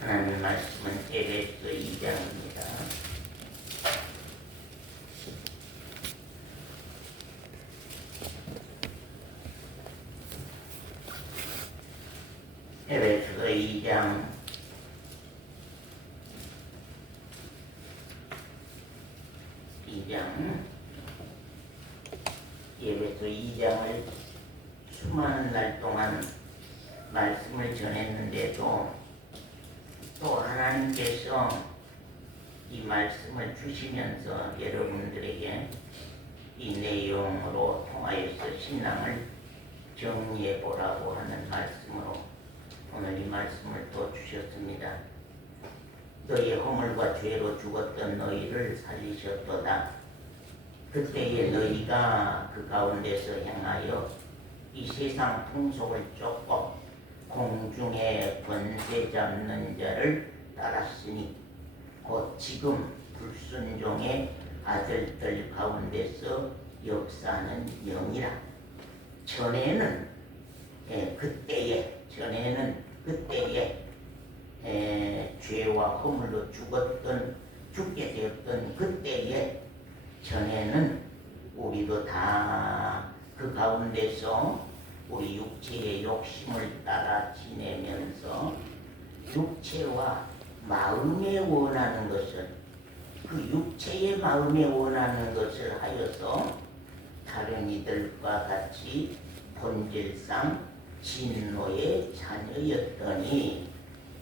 하나님 말씀은 에베소 2장입니다. 에베소 2장 2장 에베소 2장을 수많은 날 동안 말씀을 전했는데도 또 하나님께서 이 말씀을 주시면서 여러분들에게 이 내용으로 통하여서 신앙을 정리해 보라고 하는 말씀으로 오늘 이 말씀을 또 주셨습니다. 너희의 허물과 죄로 죽었던 너희를 살리셨도다. 그때에 너희가 그 가운데서 행하여 이 세상 풍속을 쫓고 공중의 권세 잡는 자를 따랐으니 곧 지금 불순종의 아들들 가운데서 역사하는 영이라. 전에는 그때에 죄와 허물로 죽게 되었던 그때에 전에는 우리도 다 그 가운데서 우리 육체의 욕심을 따라 지내면서 육체와 마음에 원하는 것을, 그 육체의 마음에 원하는 것을 하여서 다른 이들과 같이 본질상 진노의 자녀였더니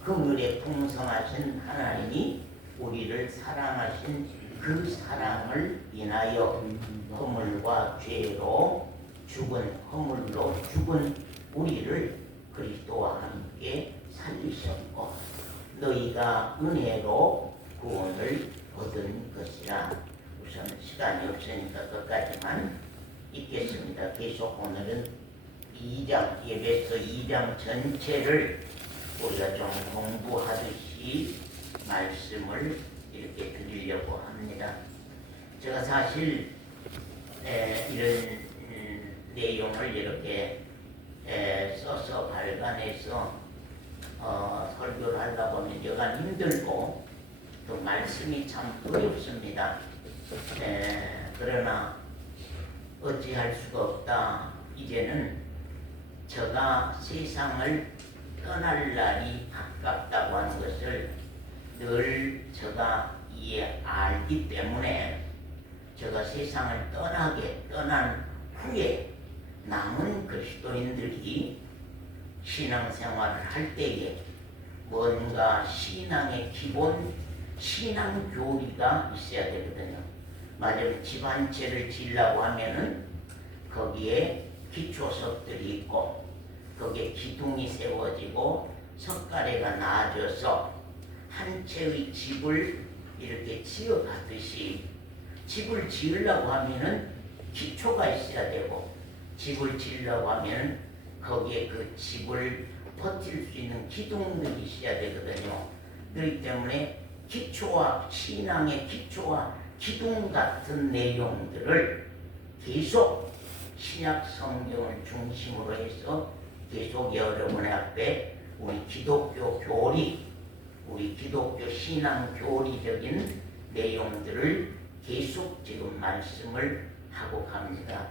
그물에 풍성하신 하나님이 우리를 사랑하신 그 사랑을 인하여 허물과 죄로 허물로 죽은 우리를 그리스도와 함께 살리셨고 너희가 은혜로 구원을 얻은 것이라. 우선 시간이 없으니까 끝까지만 읽겠습니다. 계속 오늘은 2장, 에베소 2장 전체를 우리가 좀 공부하듯이 말씀을 이렇게 드리려고 합니다. 제가 사실 이런 내용을 이렇게 써서 발간해서 설교를 하다 보면 여간 힘들고 또 말씀이 참 어렵습니다. 그러나 어찌할 수가 없다. 이제는 제가 세상을 떠날 날이 가깝다고 하는 것을 늘 제가 알기 때문에 제가 세상을 떠난 후에 남은 그리스도인들이 신앙생활을 할 때에 뭔가 신앙의 기본 신앙 교리가 있어야 되거든요. 만약에 집 한 채를 지으려고 하면은 거기에 기초석들이 있고 거기에 기둥이 세워지고 석가래가 나아져서 한 채의 집을 이렇게 지어가듯이 집을 지으려고 하면은 기초가 있어야 되고 집을 지으려고 하면 거기에 그 집을 버틸 수 있는 기둥들이 있어야 되거든요. 그렇기 때문에 신앙의 기초와 기둥 같은 내용들을 계속 신약 성경을 중심으로 해서 계속 여러분의 앞에 우리 기독교 신앙 교리적인 내용들을 계속 지금 말씀을 하고 갑니다.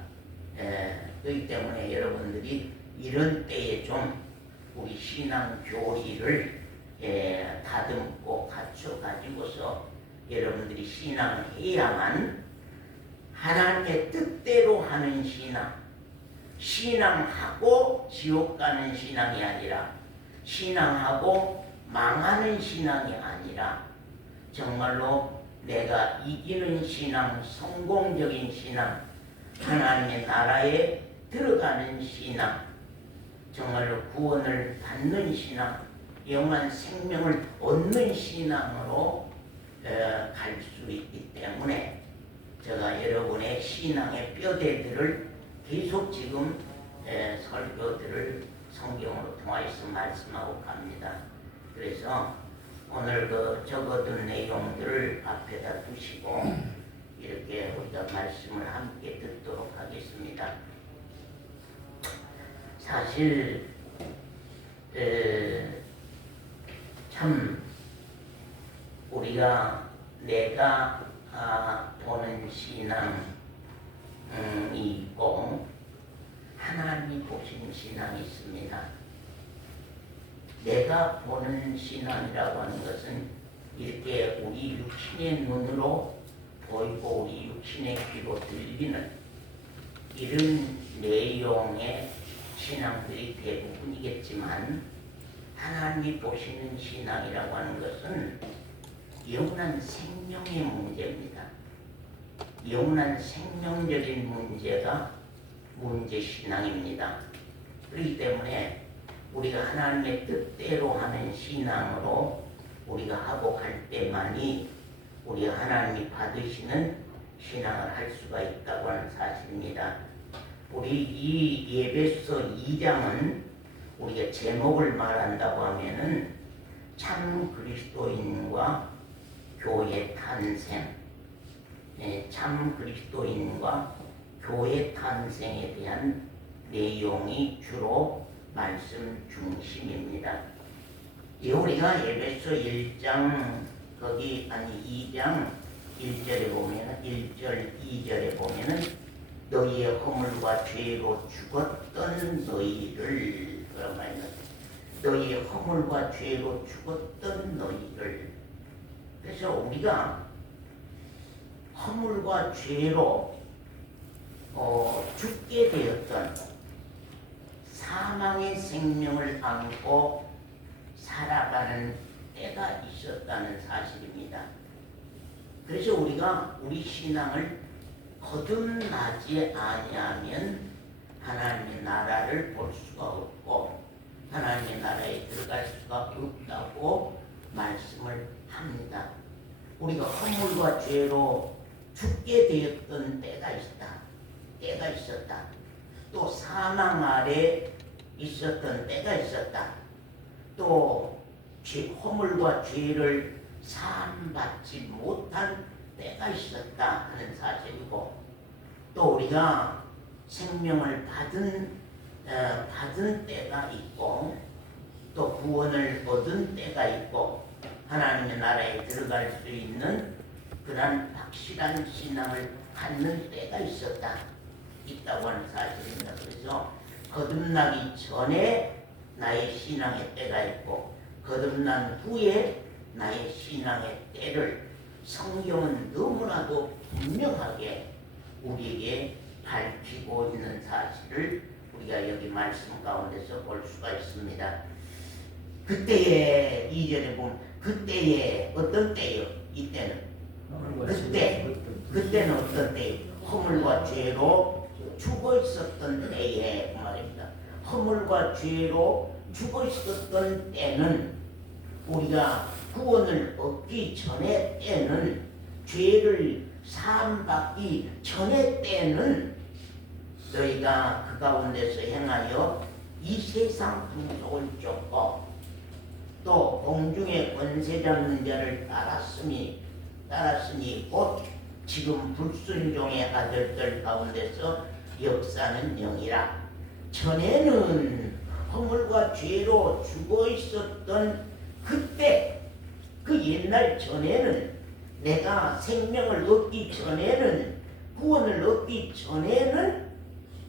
그렇기 때문에 여러분들이 이런 때에 좀 우리 신앙 교리를 다듬고 갖춰 가지고서 여러분들이 신앙을 해야만 하나님의 뜻대로 하는 신앙하고 지옥 가는 신앙이 아니라 신앙하고 망하는 신앙이 아니라 정말로 내가 이기는 신앙, 성공적인 신앙, 하나님의 나라에 들어가는 신앙, 정말로 구원을 받는 신앙, 영원한 생명을 얻는 신앙으로 갈 수 있기 때문에 제가 여러분의 신앙의 뼈대들을 계속 지금 설교들을 성경으로 통해서 말씀하고 갑니다. 그래서 오늘 적어둔 내용들을 앞에다 두시고 이렇게 우리가 말씀을 함께 듣도록 하겠습니다. 사실 참 우리가 내가 보는 신앙이 있고 하나님이 보시는 신앙이 있습니다. 내가 보는 신앙이라고 하는 것은 이렇게 우리 육신의 눈으로 보이고 우리 육신의 귀로 들리는 이런 내용의 신앙들이 대부분이겠지만 하나님이 보시는 신앙이라고 하는 것은 영원한 생명의 문제입니다. 영원한 생명적인 문제가 문제신앙입니다. 그렇기 때문에 우리가 하나님의 뜻대로 하는 신앙으로 우리가 하고 갈 때만이 우리가 하나님이 받으시는 신앙을 할 수가 있다고 하는 사실입니다. 우리 이 에베소 2장은 우리가 제목을 말한다고 하면은 참 그리스도인과 교회 탄생, 참 그리스도인과 교회 탄생에 대한 내용이 주로 말씀 중심입니다. 우리가 에베소 1장 거기 2장 1절에 보면은 1절 2절에 보면은 너희의 허물과 죄로 죽었던 너희를 그런 말이죠. 너희의 허물과 죄로 죽었던 너희를. 그래서 우리가 허물과 죄로 죽게 되었던 사망의 생명을 안고 살아가는 때가 있었다는 사실입니다. 그래서 우리가 우리 신앙을 거듭나지 아니하면 하나님의 나라를 볼 수가 없고 하나님의 나라에 들어갈 수가 없다고 말씀을 합니다. 우리가 허물과 죄로 죽게 되었던 때가 있었다. 또 사망 아래 있었던 때가 있었다. 또 허물과 죄를 사함받지 못한 때가 있었다 하는 사실이고, 또 우리가 생명을 받은 때가 있고, 또 구원을 얻은 때가 있고, 하나님의 나라에 들어갈 수 있는 그런 확실한 신앙을 갖는 때가 있다고 하는 사실입니다. 그래서 거듭나기 전에 나의 신앙의 때가 있고 거듭난 후에 나의 신앙의 때를 성경은 너무나도 분명하게 우리에게 밝히고 있는 사실을 우리가 여기 말씀 가운데서 볼 수가 있습니다. 그때에 2절에 보면 그때에 어떤 때요? 이때는 그때는 어떤 때요? 허물과 죄로 죽어 있었던 때에 그 말입니다. 허물과 죄로 죽어 있었던 때는 우리가 구원을 얻기 전의 때는 죄를 사함받기 전의 때는 너희가 그 가운데서 행하여 이 세상 풍속을 쫓고 또 공중의 권세 잡는 자를 따랐으니 곧 지금 불순종의 아들들 가운데서 역사는 영이라. 전에는 허물과 죄로 죽어 있었던 그때, 그 옛날 전에는, 내가 생명을 얻기 전에는, 구원을 얻기 전에는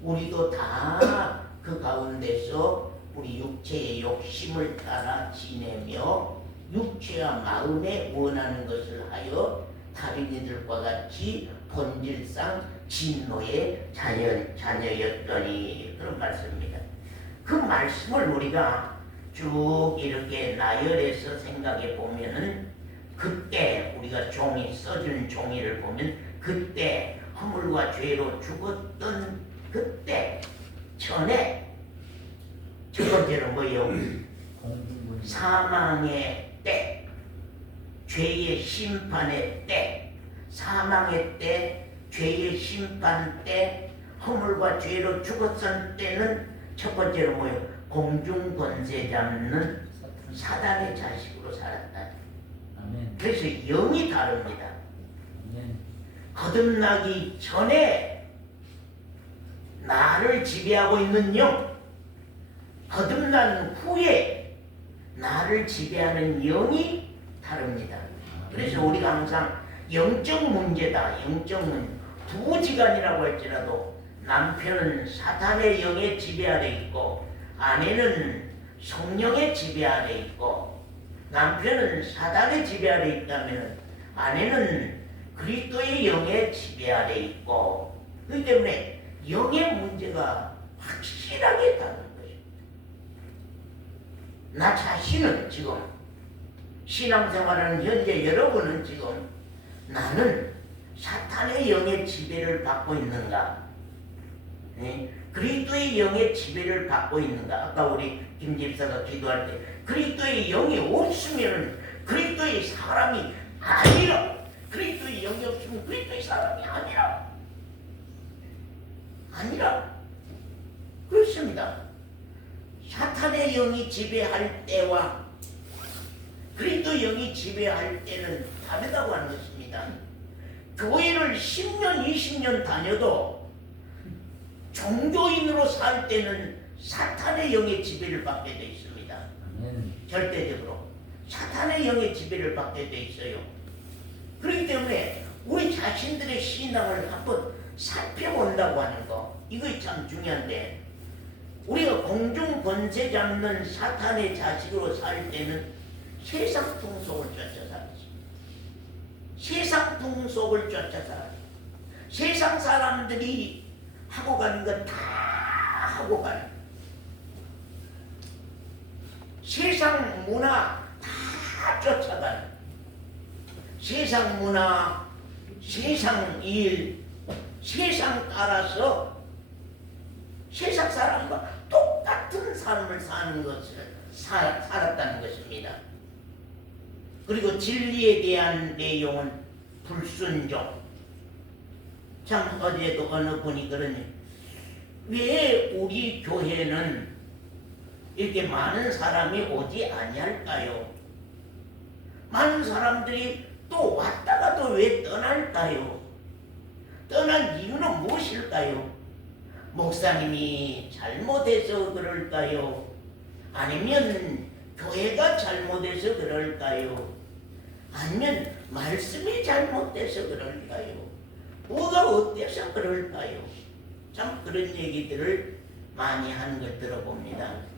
우리도 다 그 가운데서 우리 육체의 욕심을 따라 지내며 육체와 마음에 원하는 것을 하여 다른 이들과 같이 본질상 진노의 자녀였더니, 그런 말씀입니다. 그 말씀을 우리가 쭉 이렇게 나열해서 생각해 보면은, 그때 우리가 써준 종이를 보면 그때 허물과 죄로 죽었던 그때 전에 첫 번째로 뭐예요? 사망의 때, 죄의 심판의 때, 사망의 때, 죄의 심판 때, 허물과 죄로 죽었을 때는 첫 번째로 뭐예요? 공중 권세 잡는 사단의 자식으로 살았다. 아멘. 그래서 영이 다릅니다. 아멘. 거듭나기 전에 나를 지배하고 있는 영, 거듭난 후에 나를 지배하는 영이 다릅니다. 그래서 우리가 항상 영적 문제다, 영적 문제. 부부지간이라고 할지라도 남편은 사탄의 영의 지배 아래 있고 아내는 성령의 지배 아래 있고, 남편은 사단의 지배 아래 있다면 아내는 그리스도의 영의 지배 아래 있고, 그렇기 때문에 영의 문제가 확실하게 다른 것입니다. 나 자신은 지금 신앙생활하는 현재 여러분은 지금 나는 사탄의 영의 지배를 받고 있는가? 네? 그리스도의 영의 지배를 받고 있는가? 아까 우리 김 집사가 기도할 때 그리스도의 영이 없으면 그리스도의 사람이 아니라, 그리스도의 영이 없으면 그리스도의 사람이 아니라 그렇습니다. 사탄의 영이 지배할 때와 그리스도 영이 지배할 때는 다르다고 하는 것입니다. 교회를 10년, 20년 다녀도 종교인으로 살 때는 사탄의 영의 지배를 받게 돼 있습니다. 절대적으로 사탄의 영의 지배를 받게 돼 있어요. 그렇기 때문에 우리 자신들의 신앙을 한번 살펴본다고 하는 거, 이거 참 중요한데, 우리가 공중 번제 잡는 사탄의 자식으로 살 때는 세상 풍속을 쫓아 살지. 세상 풍속을 쫓아 살아요. 세상 사람들이 하고 가는 거 다 하고 가요. 세상 문화 다 쫓아가요. 세상 문화, 세상 일, 세상 따라서 세상 사람과 똑같은 삶을 사는 것을 살았다는 것입니다. 그리고 진리에 대한 내용은 불순종. 참 어제도 어느 분이 그러니, 왜 우리 교회는 이렇게 많은 사람이 오지 아니할까요? 많은 사람들이 또 왔다가도 왜 떠날까요? 떠난 이유는 무엇일까요? 목사님이 잘못해서 그럴까요? 아니면 교회가 잘못해서 그럴까요? 아니면 말씀이 잘못돼서 그럴까요? 뭐가 어때서 그럴까요? 참 그런 얘기들을 많이 하는 걸 들어봅니다.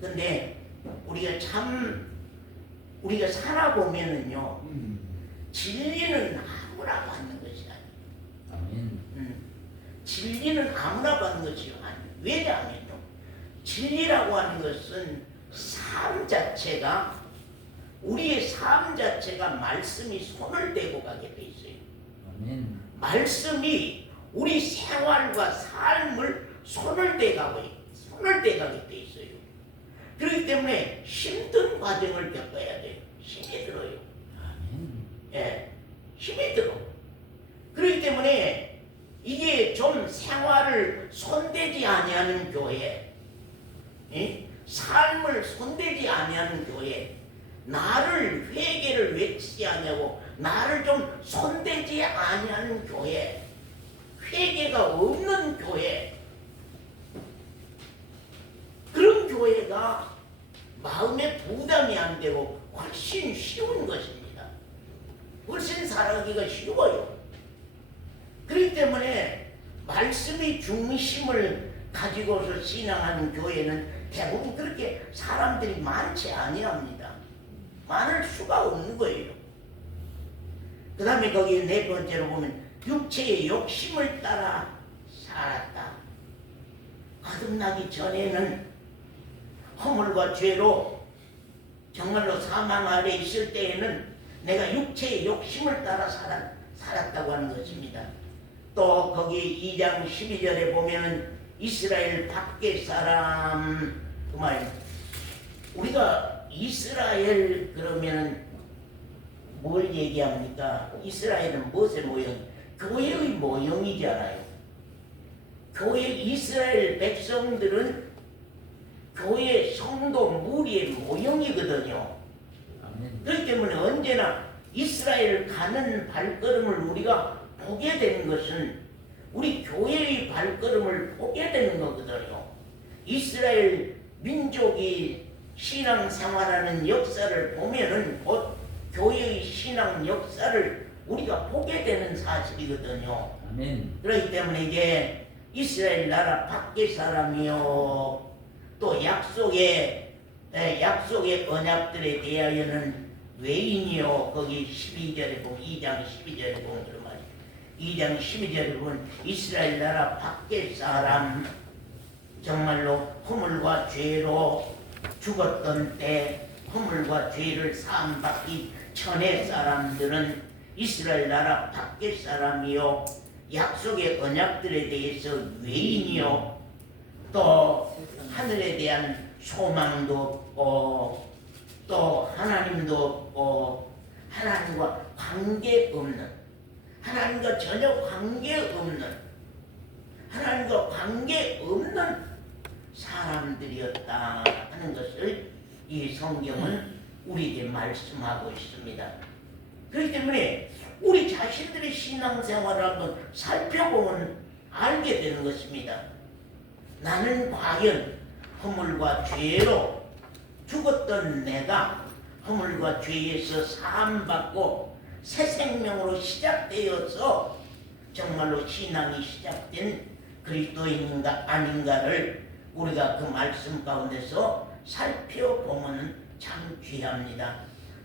근데 우리가 살아보면은요, 진리는 아무나 받는 것이 아니에요. 진리는 아무나 받는 것이 아니에요. 왜냐하면요, 진리라고 하는 것은 삶 자체가, 우리의 삶 자체가 말씀이 손을 대고 가게 돼 있어요. 말씀이 우리 생활과 삶을 손을 대가게 돼 있어요. 그렇기 때문에 힘든 과정을 겪어야 돼요. 힘이 들어요. 예, 힘이 들어. 그렇기 때문에 이게 좀 생활을 손대지 아니하는 교회, 삶을 손대지 아니하는 교회, 나를 회개를 외치지 아니하고 나를 좀 손대지 아니하는 교회, 회개가 없는 교회, 그런 교회가 마음에 부담이 안 되고 훨씬 쉬운 것입니다. 훨씬 살아가기가 쉬워요. 그렇기 때문에 말씀의 중심을 가지고서 신앙하는 교회는 대부분 그렇게 사람들이 많지 아니합니다. 많을 수가 없는 거예요. 그 다음에 거기 네 번째로 보면 육체의 욕심을 따라 살았다. 거듭나기 전에는 허물과 죄로 정말로 사망 아래 있을 때에는 내가 육체의 욕심을 따라 살았다고 하는 것입니다. 또 거기 2장 12절에 보면은 이스라엘 밖의 사람, 그 말, 우리가 이스라엘 그러면 뭘 얘기합니까? 이스라엘은 무엇의 모형? 교회의 모형이잖아요. 교회 이스라엘 백성들은 교회 성도 무리의 모형이거든요. 그렇기 때문에 언제나 이스라엘 가는 발걸음을 우리가 보게 되는 것은 우리 교회의 발걸음을 보게 되는 거거든요. 이스라엘 민족이 신앙생활하는 역사를 보면은 곧 교회의 신앙 역사를 우리가 보게 되는 사실이거든요. 아멘. 그렇기 때문에 이제 이스라엘 나라 밖의 사람이요, 또 약속의 언약들에 대하여는 외인이요, 거기 12절에 보면 2장 12절에 보면 그런 말이에요. 2장 12절에 보면 이스라엘 나라 밖의 사람, 정말로 허물과 죄로 죽었던 때 허물과 죄를 사함받기 전의 사람들은 이스라엘 나라 밖의 사람이요, 약속의 언약들에 대해서 외인이요, 또 하늘에 대한 소망도 없고 또 하나님도 없고 하나님과 관계없는, 하나님과 전혀 관계없는, 하나님과 관계없는 사람들이었다 하는 것을 이 성경은 우리에게 말씀하고 있습니다. 그렇기 때문에 우리 자신들의 신앙생활을 한번 살펴보면 알게 되는 것입니다. 나는 과연 허물과 죄로 죽었던 내가 허물과 죄에서 사함받고 새 생명으로 시작되어서 정말로 신앙이 시작된 그리스도인인가 아닌가를 우리가 그 말씀 가운데서 살펴보면 참 귀합니다.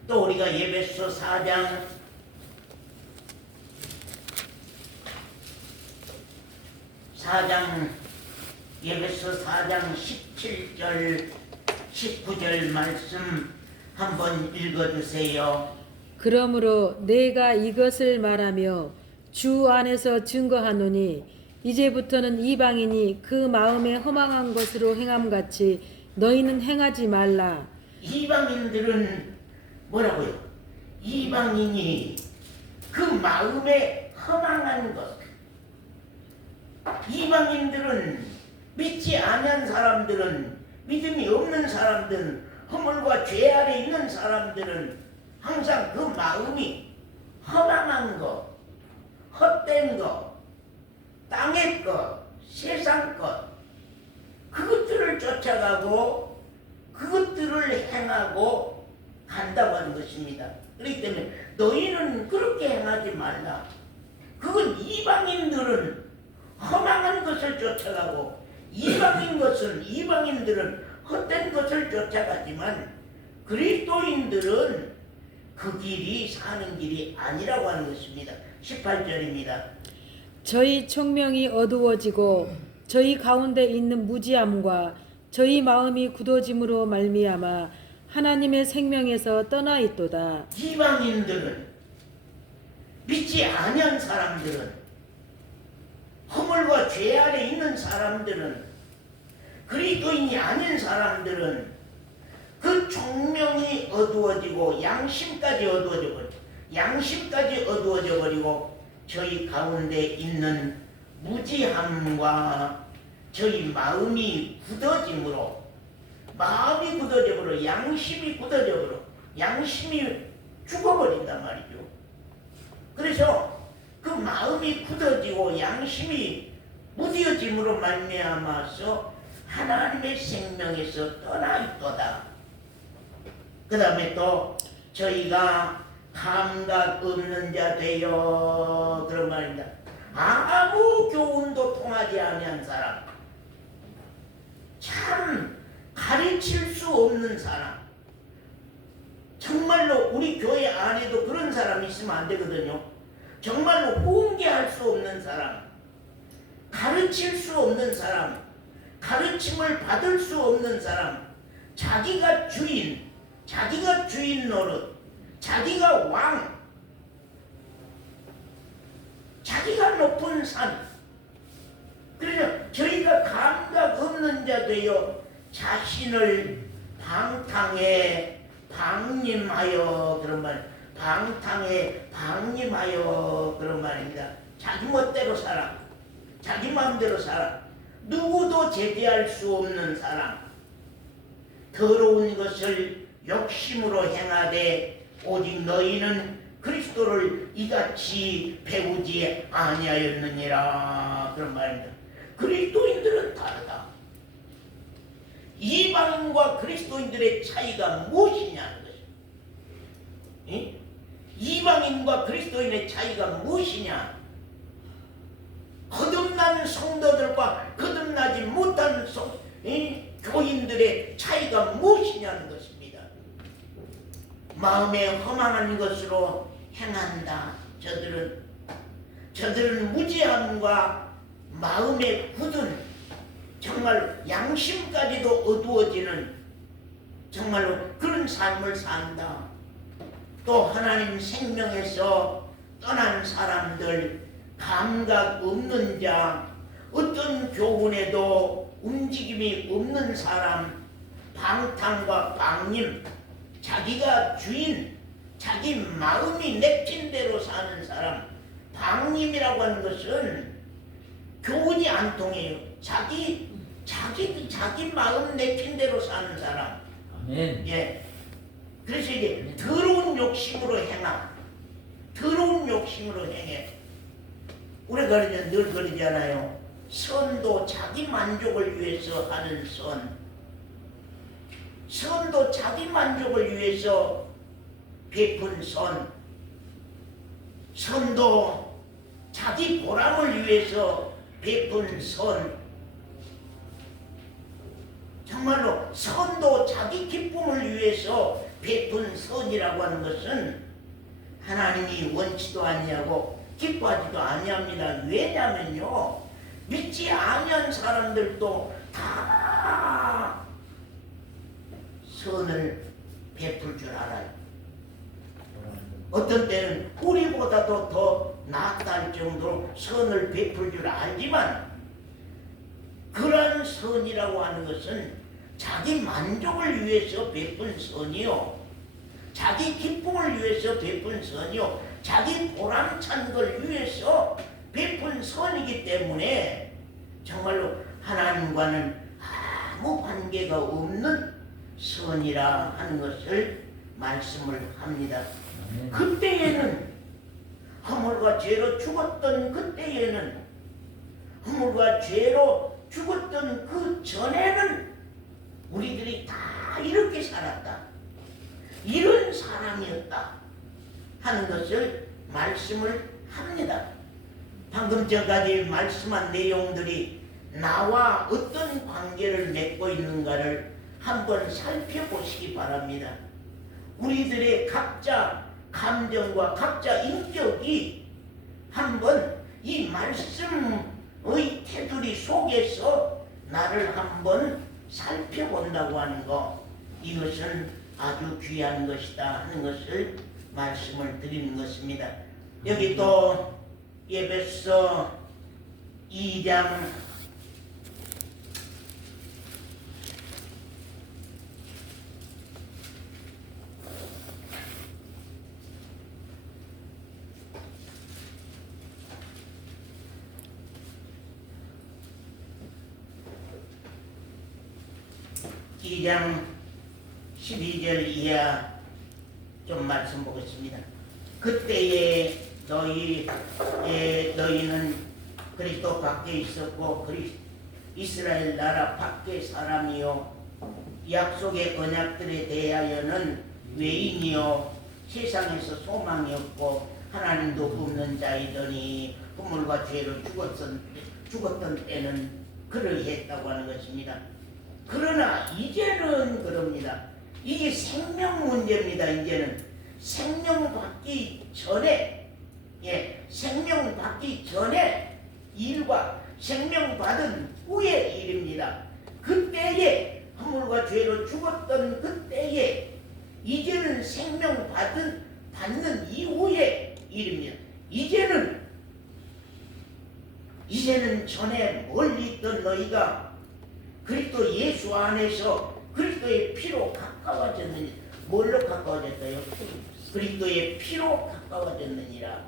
또 우리가 예배소 4장 예배소 4장 17절 19절 말씀 한번 읽어주세요. 그러므로 내가 이것을 말하며 주 안에서 증거하노니 이제부터는 이방인이 그 마음에 허망한 것으로 행함같이 너희는 행하지 말라. 이방인들은 뭐라고요? 이방인이 그 마음에 허망한 것, 이방인들은 믿지 않은 사람들은, 믿음이 없는 사람들은, 허물과 죄 아래 있는 사람들은 항상 그 마음이 허망한 것, 헛된 것, 땅의 것, 세상 것, 그것들을 쫓아가고 그것들을 행하고 간다고 하는 것입니다. 그렇기 때문에 너희는 그렇게 행하지 말라. 그건 이방인들은 허망한 것을 쫓아가고 이방인들은 헛된 것을 쫓아가지만 그리스도인들은 그 길이 사는 길이 아니라고 하는 것입니다. 18절입니다. 저희 총명이 어두워지고 저희 가운데 있는 무지함과 저희 마음이 굳어짐으로 말미암아 하나님의 생명에서 떠나 있도다. 이방인들은, 믿지 아니한 사람들은, 허물과 죄 아래 있는 사람들은, 그리스도인이 아닌 사람들은 그 총명이 어두워지고 양심까지 어두워져 버리고 저희 가운데 있는 무지함과 저희 마음이 굳어짐으로, 양심이 굳어져 양심이 죽어버린단 말이죠. 그래서 그 마음이 굳어지고 양심이 무뎌짐으로 말미암아서 하나님의 생명에서 떠나 있도다. 그 다음에 또 저희가 감각 없는 자 되어, 그런 말입니다. 아무 교훈도 통하지 아니한 사람, 참 가르칠 수 없는 사람, 정말로 우리 교회 안에도 그런 사람이 있으면 안 되거든요. 정말로 공개할 수 없는 사람, 가르칠 수 없는 사람, 가르침을 받을 수 없는 사람, 자기가 주인 노릇, 자기가 왕, 자기가 높은 산. 그래서 저희가 감각 없는 자 되어 자신을 방탕에 방임하여, 그런 말, 방탕에 방임하여, 그런 말입니다. 자기 멋대로 살아, 자기 마음대로 살아, 누구도 제재할 수 없는 사람, 더러운 것을 욕심으로 행하되 오직 너희는 그리스도를 이같이 배우지 아니하였느니라. 그런 말입니다. 그리스도인들은 다르다. 이방인과 그리스도인들의 차이가 무엇이냐는 것입니다. 예? 이방인과 그리스도인의 차이가 무엇이냐? 거듭난 성도들과 거듭나지 못한 교인들의 차이가 무엇이냐는 것입니다. 마음에 허망한 것으로 행한다. 저들은 무지함과 마음에 굳은 정말 양심까지도 어두워지는 정말로 그런 삶을 산다. 또 하나님 생명에서 떠난 사람들, 감각 없는 자, 어떤 교훈에도 움직임이 없는 사람, 방탕과 방임, 자기가 주인, 자기 마음이 내킨 대로 사는 사람. 방임이라고 하는 것은 교훈이 안 통해요. 자기 마음 내킨 대로 사는 사람. 아멘. 예. 그래서 이제 더러운 욕심으로 행함. 더러운 욕심으로 행해. 우리가 늘 그러잖아요. 선도 자기 만족을 위해서 하는 선. 선도 자기 만족을 위해서 베푼 선. 선도 자기 보람을 위해서 베푼 선. 정말로 선도 자기 기쁨을 위해서 베푼 선이라고 하는 것은 하나님이 원치도 아니하고 기뻐하지도 아니합니다. 왜냐면요, 믿지 아니한 사람들도 다 선을 베풀 줄 알아요. 어떤 때는 우리보다도 더 낫다 할 정도로 선을 베풀 줄 알지만, 그런 선이라고 하는 것은 자기 만족을 위해서 베푼 선이요, 자기 기쁨을 위해서 베푼 선이요, 자기 보람찬 걸 위해서 베푼 선이기 때문에 정말로 하나님과는 아무 관계가 없는 선이라 하는 것을 말씀을 합니다. 그때에는 허물과 죄로 죽었던 그때에는, 허물과 죄로 죽었던 그 전에는 우리들이 다 이렇게 살았다, 이런 사람이었다 하는 것을 말씀을 합니다. 방금 전까지 말씀한 내용들이 나와 어떤 관계를 맺고 있는가를 한번 살펴보시기 바랍니다. 우리들의 각자 감정과 각자 인격이 한번 이 말씀의 테두리 속에서 나를 한번 살펴본다고 하는 것, 이것은 아주 귀한 것이다 하는 것을 말씀을 드리는 것입니다. 여기 또 에베소 2장 2장 12절 이하 좀 말씀 보겠습니다. 그때에 너희는 그리스도 밖에 있었고 이스라엘 나라 밖의 사람이요, 약속의 언약들에 대하여는 외인이요, 세상에서 소망이 없고 하나님도 없는 자이더니 허물과 죄로 죽었던 때는 그러했다고 하는 것입니다. 그러나 이제는 그럽니다. 이게 생명 문제입니다. 이제는 생명 받기 전에, 생명 받기 전에 일과 생명 받은 후의 일입니다. 그때에 허물과 죄로 죽었던 그때에, 이제는 생명 받는 이후의 일입니다. 이제는 전에 멀리 있던 너희가 그리스도 예수 안에서 그리스도의 피로 가까워졌느니라. 뭘로 가까워졌어요? 그리스도의 피로 가까워졌느니라.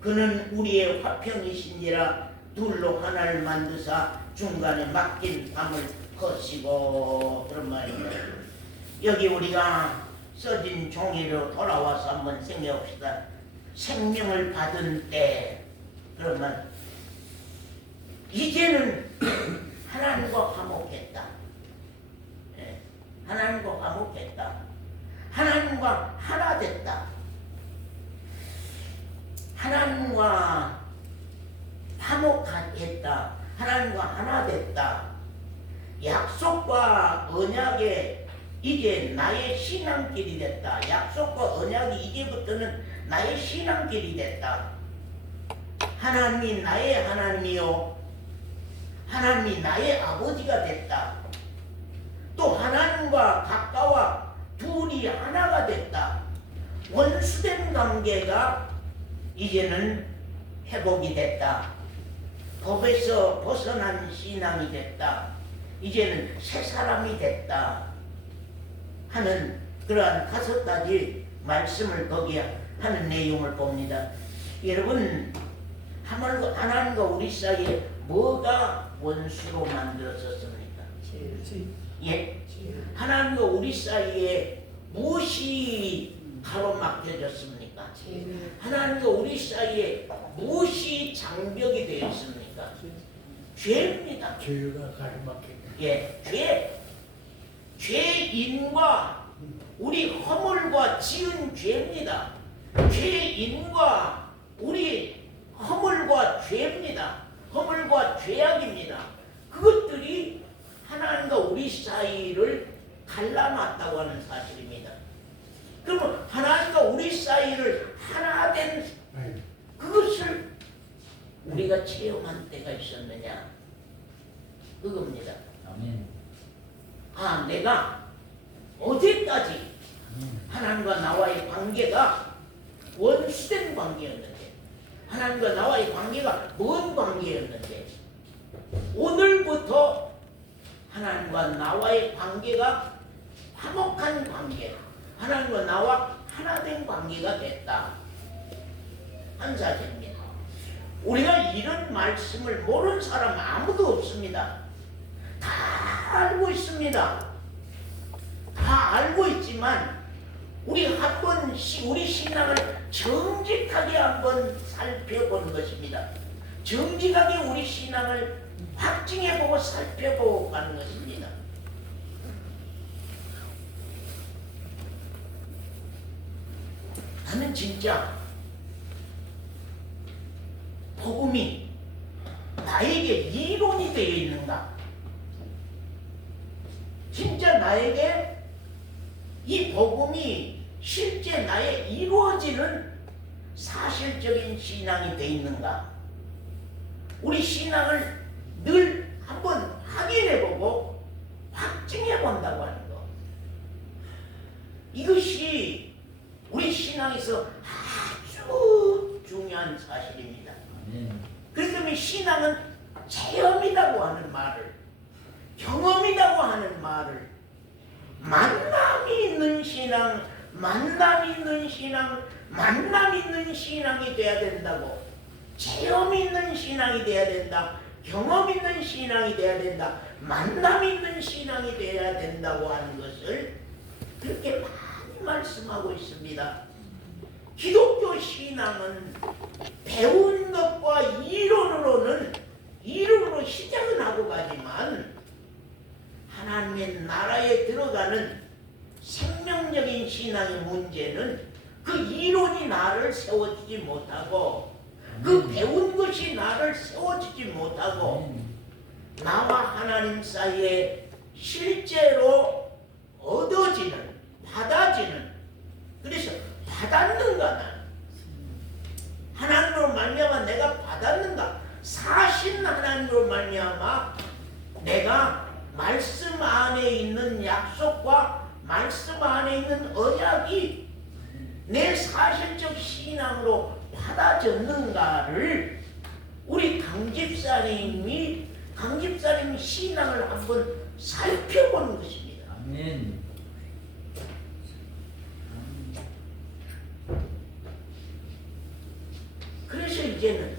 그는 우리의 화평이시니라. 둘로 하나를 만드사 중간에 맡긴 밤을 거시고, 그런 말입니다. 여기 우리가 써진 종이로 돌아와서 한번 생각해 봅시다. 생명을 받은 때 그러면 이제는 하나님과 화목했다. 예, 하나님과 화목했다. 하나님과 하나 됐다. 하나님과 화목했다. 하나님과 하나 됐다. 약속과 언약에 이제 나의 신앙길이 됐다. 약속과 언약이 이제부터는 나의 신앙길이 됐다. 하나님이 나의 하나님이요 하나님이 나의 아버지가 됐다. 또 하나님과 가까워 둘이 하나가 됐다. 원수된 관계가 이제는 회복이 됐다. 법에서 벗어난 신앙이 됐다. 이제는 새 사람이 됐다 하는 그러한 5가지 말씀을 거기에 하는 내용을 봅니다. 여러분, 하나님과 우리 사이에 뭐가 원수로 만들어졌습니까? 예? 하나님과 우리 사이에 무엇이 가로막혀졌습니까? 하나님과 우리 사이에 무엇이 장벽이 되어 있습니까? 죄입니다. 죄가 가로막혀. 예, 죄인과 우리 허물과 지은 죄입니다. 죄인과 우리 허물과 죄입니다. 허물과 죄악입니다. 그것들이 하나님과 우리 사이를 갈라놨다고 하는 사실입니다. 그러면 하나님과 우리 사이를 하나 된 그것을 우리가 체험한 때가 있었느냐? 그겁니다. 아멘. 아, 내가 어제까지 하나님과 나와의 관계가 원수된 관계였는데, 하나님과 나와의 관계가 먼 관계였는데, 오늘부터 하나님과 나와의 관계가 화목한 관계, 하나님과 나와 하나된 관계가 됐다. 한 사실입니다. 우리가 이런 말씀을 모르는 사람 아무도 없습니다. 다 알고 있습니다. 다 알고 있지만 우리 우리 신앙을 정직하게 한번 살펴보는 것입니다. 정직하게 우리 신앙을 확증해보고 살펴보고 가는 것입니다. 나는 진짜 복음이 나에게 이론이 되어 있는가? 진짜 나에게 이 복음이 실제 나에 이루어지는 사실적인 신앙이 되어 있는가? 우리 신앙을 늘 한번 확인해보고 확증해본다고 하는 것. 이것이 우리 신앙에서 아주 중요한 사실입니다. 그렇기 때문에 신앙은 체험이라고 하는 말을, 경험이라고 하는 말을, 만남이 있는 신앙, 만남이 있는 신앙, 만남이 있는 신앙이 돼야 된다고, 체험이 있는 신앙이 돼야 된다, 경험 있는 신앙이 돼야 된다, 만남이 있는 신앙이 돼야 된다고 하는 것을 그렇게 많이 말씀하고 있습니다. 기독교 신앙은 배운 것과 이론으로 시작은 하고 가지만 하나님의 나라에 들어가는 생명적인 신앙의 문제는 그 이론이 나를 세워주지 못하고 그 배운 것이 나를 세워주지 못하고 나와 하나님 사이에 실제로 얻어지는, 받아지는, 그래서 받았는가, 나는 하나님으로 말미암아 내가 받았는가, 사신 하나님으로 말미암아 내가 말씀 안에 있는 약속과 말씀 안에 있는 언약이 내 사실적 신앙으로 받아졌는가를 우리 강집사님이 신앙을 한번 살펴보는 것입니다. 아멘. 그래서 이제는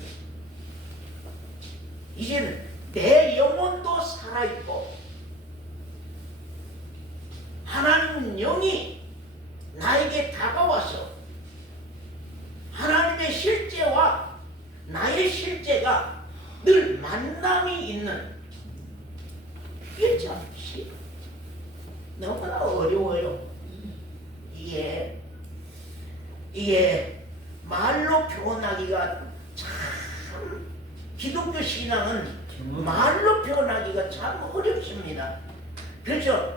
내 영혼도 살아있고 하나님 영이 만남이 있는 이게 참 너무나 어려워요. 이게 말로 표현하기가 참 기독교 신앙은 말로 표현하기가 참 어렵습니다. 그래서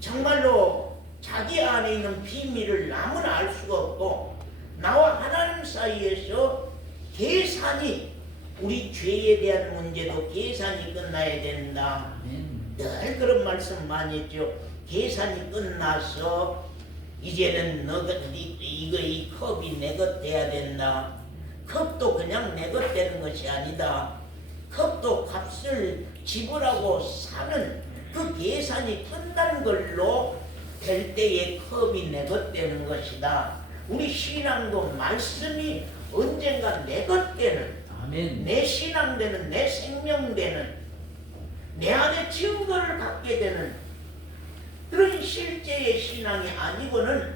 정말로 자기 안에 있는 비밀을 아무나 알 수가 없고 나와 하나님 사이에서 계산이 우리 죄에 대한 문제도 계산이 끝나야 된다. 늘 그런 말씀 많이 했죠. 계산이 끝나서 이제는 이 컵이 내 것 돼야 된다. 컵도 그냥 내 것 되는 것이 아니다. 컵도 값을 지불하고 사는 그 계산이 끝난 걸로 될 때에 컵이 내 것 되는 것이다. 우리 신앙도 말씀이 언젠가 내 것 되는, 아멘. 내 신앙 되는, 내 생명 되는, 내 안에 증거를 갖게 되는 그런 실제의 신앙이 아니고는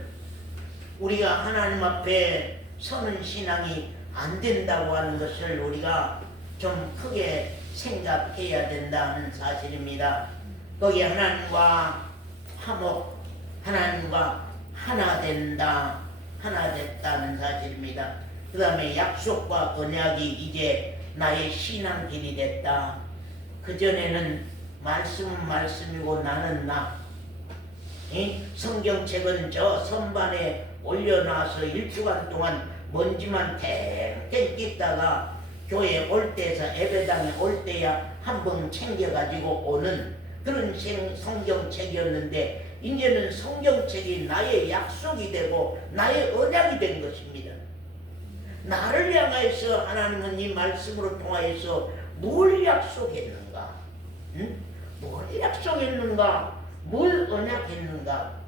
우리가 하나님 앞에 서는 신앙이 안 된다고 하는 것을 우리가 좀 크게 생각해야 된다는 사실입니다. 거기에 하나님과 화목, 하나님과 하나 된다, 하나 됐다는 사실입니다. 그 다음에 약속과 언약이 이제 나의 신앙길이 됐다. 그전에는 말씀은 말씀이고 나는 나. 성경책은 저 선반에 올려놔서 1주간 동안 먼지만 탱탱 찢다가 교회 올 때에서 예배당에 올 때야 한 번 챙겨가지고 오는 그런 성경책이었는데 이제는 성경책이 나의 약속이 되고 나의 언약이 된 것입니다. 나를 향해서 하나님은 이 말씀으로 통하여서 뭘 약속했는가? 뭘 약속했는가? 뭘 언약했는가?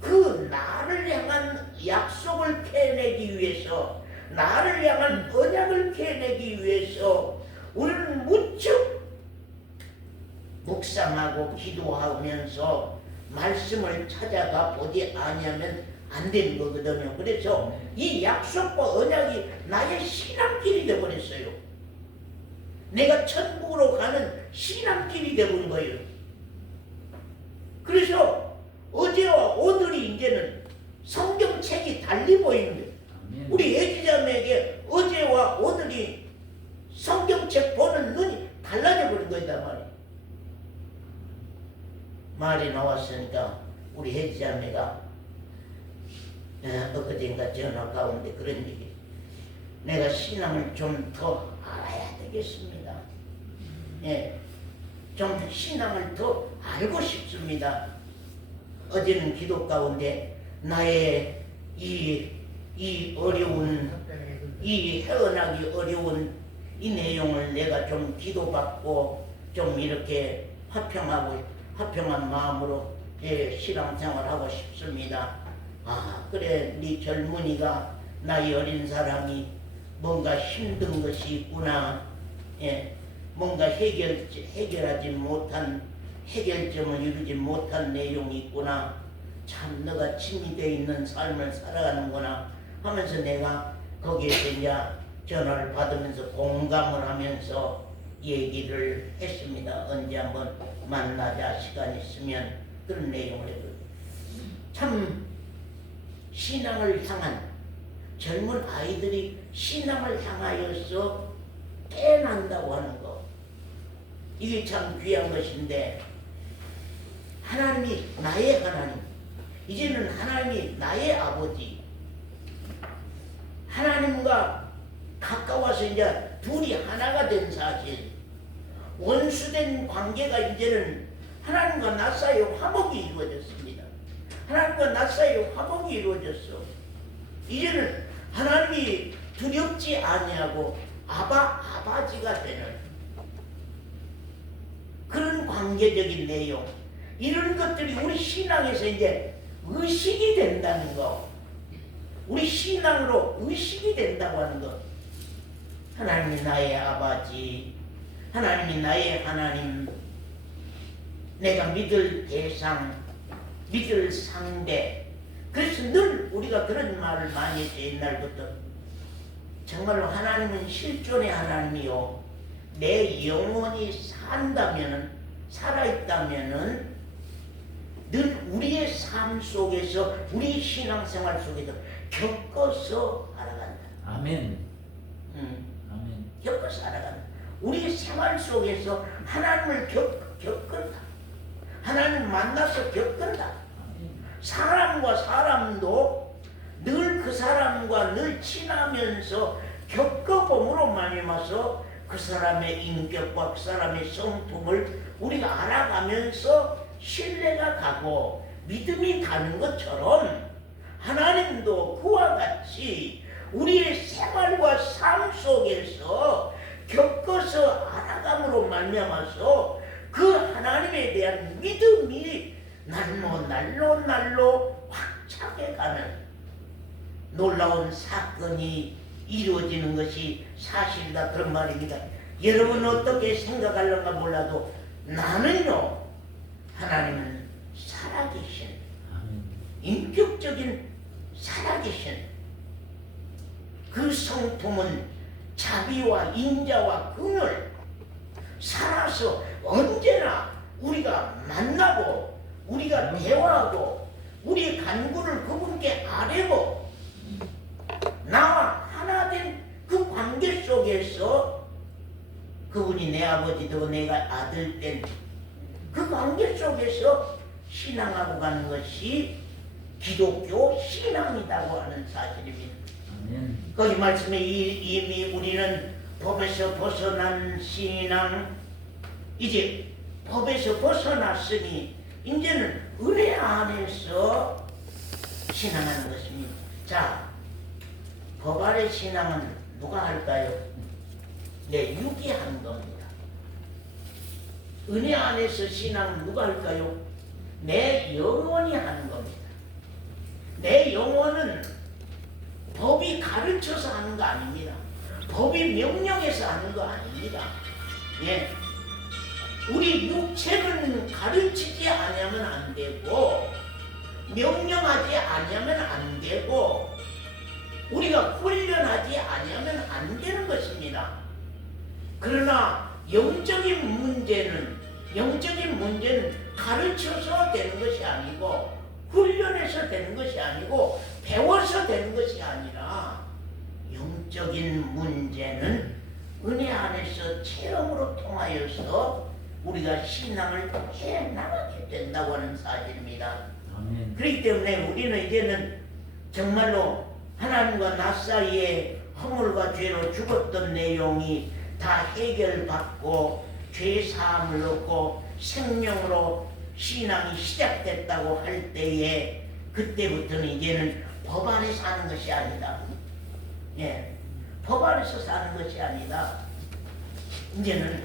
그 나를 향한 약속을 캐내기 위해서, 나를 향한 언약을 캐내기 위해서 우리는 무척 묵상하고 기도하면서 말씀을 찾아가 보지 아니하면 안 되는 거거든요. 그래서 이 약속과 언약이 나의 신앙길이 되어버렸어요. 내가 천국으로 가는 신앙길이 되어버린 거예요. 그래서 어제와 오늘이 이제는 성경책이 달리 보이는 거예요. 우리 애지자매에게 어제와 오늘이 성경책 보는 눈이 달라져 버린 거다 말이에요. 말이 나왔으니까 우리 애지자매가 엊그제인가 전화 가운데 그런 얘기, 내가 신앙을 좀 더 알아야 되겠습니다. 좀 신앙을 더 알고 싶습니다. 어제는 기도 가운데 나의 이 어려운, 이 헤어나기 어려운 이 내용을 내가 좀 기도받고 좀 이렇게 화평한 마음으로 신앙생활하고 싶습니다. 그래, 네 젊은이가, 나이 어린 사람이 뭔가 힘든 것이 있구나. 뭔가 해결하지 못한, 해결점을 이루지 못한 내용이 있구나. 참 너가 침이 되어 있는 삶을 살아가는구나 하면서 내가 거기에서 이제 전화를 받으면서 공감을 하면서 얘기를 했습니다. 언제 한번 만나자, 시간 있으면. 그런 내용을 해도 참 신앙을 향한, 젊은 아이들이 신앙을 향하여서 깨난다고 하는 거, 이게 참 귀한 것인데, 하나님이 나의 하나님, 이제는 하나님이 나의 아버지, 하나님과 가까워서 이제 둘이 하나가 된 사실, 원수된 관계가 이제는 하나님과 나 사이에 화목이 이루어졌습니다. 하나님과 나 사이에 화목이 이루어졌어. 이제는 하나님이 두렵지 아니하고 아바지가 되는 그런 관계적인 내용, 이런 것들이 우리 신앙에서 이제 의식이 된다는 거, 우리 신앙으로 의식이 된다고 하는 것. 하나님이 나의 아버지, 하나님이 나의 하나님, 내가 믿을 대상, 믿을 상대. 그래서 늘 우리가 그런 말을 많이 했죠. 옛날부터 정말로 하나님은 실존의 하나님이요, 내 영혼이 살아있다면은 늘 우리의 삶 속에서, 우리 신앙생활 속에서 겪어서 알아간다. 아멘. 아멘. 겪어서 알아간다. 우리 생활 속에서 하나님을 겪는다. 하나님 만나서 겪는다. 사람과 사람도 늘 그 사람과 늘 친하면서 겪어봄으로 말미암아서 그 사람의 인격과 그 사람의 성품을 우리가 알아가면서 신뢰가 가고 믿음이 가는 것처럼 하나님도 그와 같이 우리의 생활과 삶 속에서 겪어서 알아감으로 말미암아서 그 하나님에 대한 믿음이 날로 확장해 가는 놀라운 사건이 이루어지는 것이 사실이다, 그런 말입니다. 여러분 어떻게 생각하려가 몰라도 나는요, 하나님은 살아계신, 인격적인 살아계신 그 성품은 자비와 인자와 긍휼, 살아서 언제나 우리가 만나고 우리가 대화하고 우리의 간구를 그분께 아뢰고 나와 하나 된 그 관계 속에서 그분이 내 아버지도 내가 아들 된 그 관계 속에서 신앙하고 가는 것이 기독교 신앙이라고 하는 사실입니다. 거기 말씀에 이미 우리는 법에서 벗어난 신앙, 이제 법에서 벗어났으니 이제는 은혜 안에서 신앙하는 것입니다. 자, 법 아래 신앙은 누가 할까요? 내 육이 한 겁니다. 은혜 안에서 신앙은 누가 할까요? 내 영혼이 하는 겁니다. 내 영혼은 법이 가르쳐서 하는 거 아닙니다. 법이 명령해서 하는 거 아닙니다. 예. 우리 육체는 가르치지 아니하면 안 되고 명령하지 아니하면 안 되고 우리가 훈련하지 아니하면 안 되는 것입니다. 그러나 영적인 문제는 가르쳐서 되는 것이 아니고 훈련해서 되는 것이 아니고 배워서 되는 것이 아니라 영적인 문제는 은혜 안에서 체험으로 통하여서 우리가 신앙을 해나가게 된다고 하는 사실입니다. 아멘. 그렇기 때문에 우리는 이제는 정말로 하나님과 나 사이에 허물과 죄로 죽었던 내용이 다 해결받고 죄 사함을 얻고 생명으로 신앙이 시작됐다고 할 때에 그때부터는 이제는 법 안에 사는 것이 아니다. 예, 법 안에서 사는 것이 아니다. 이제는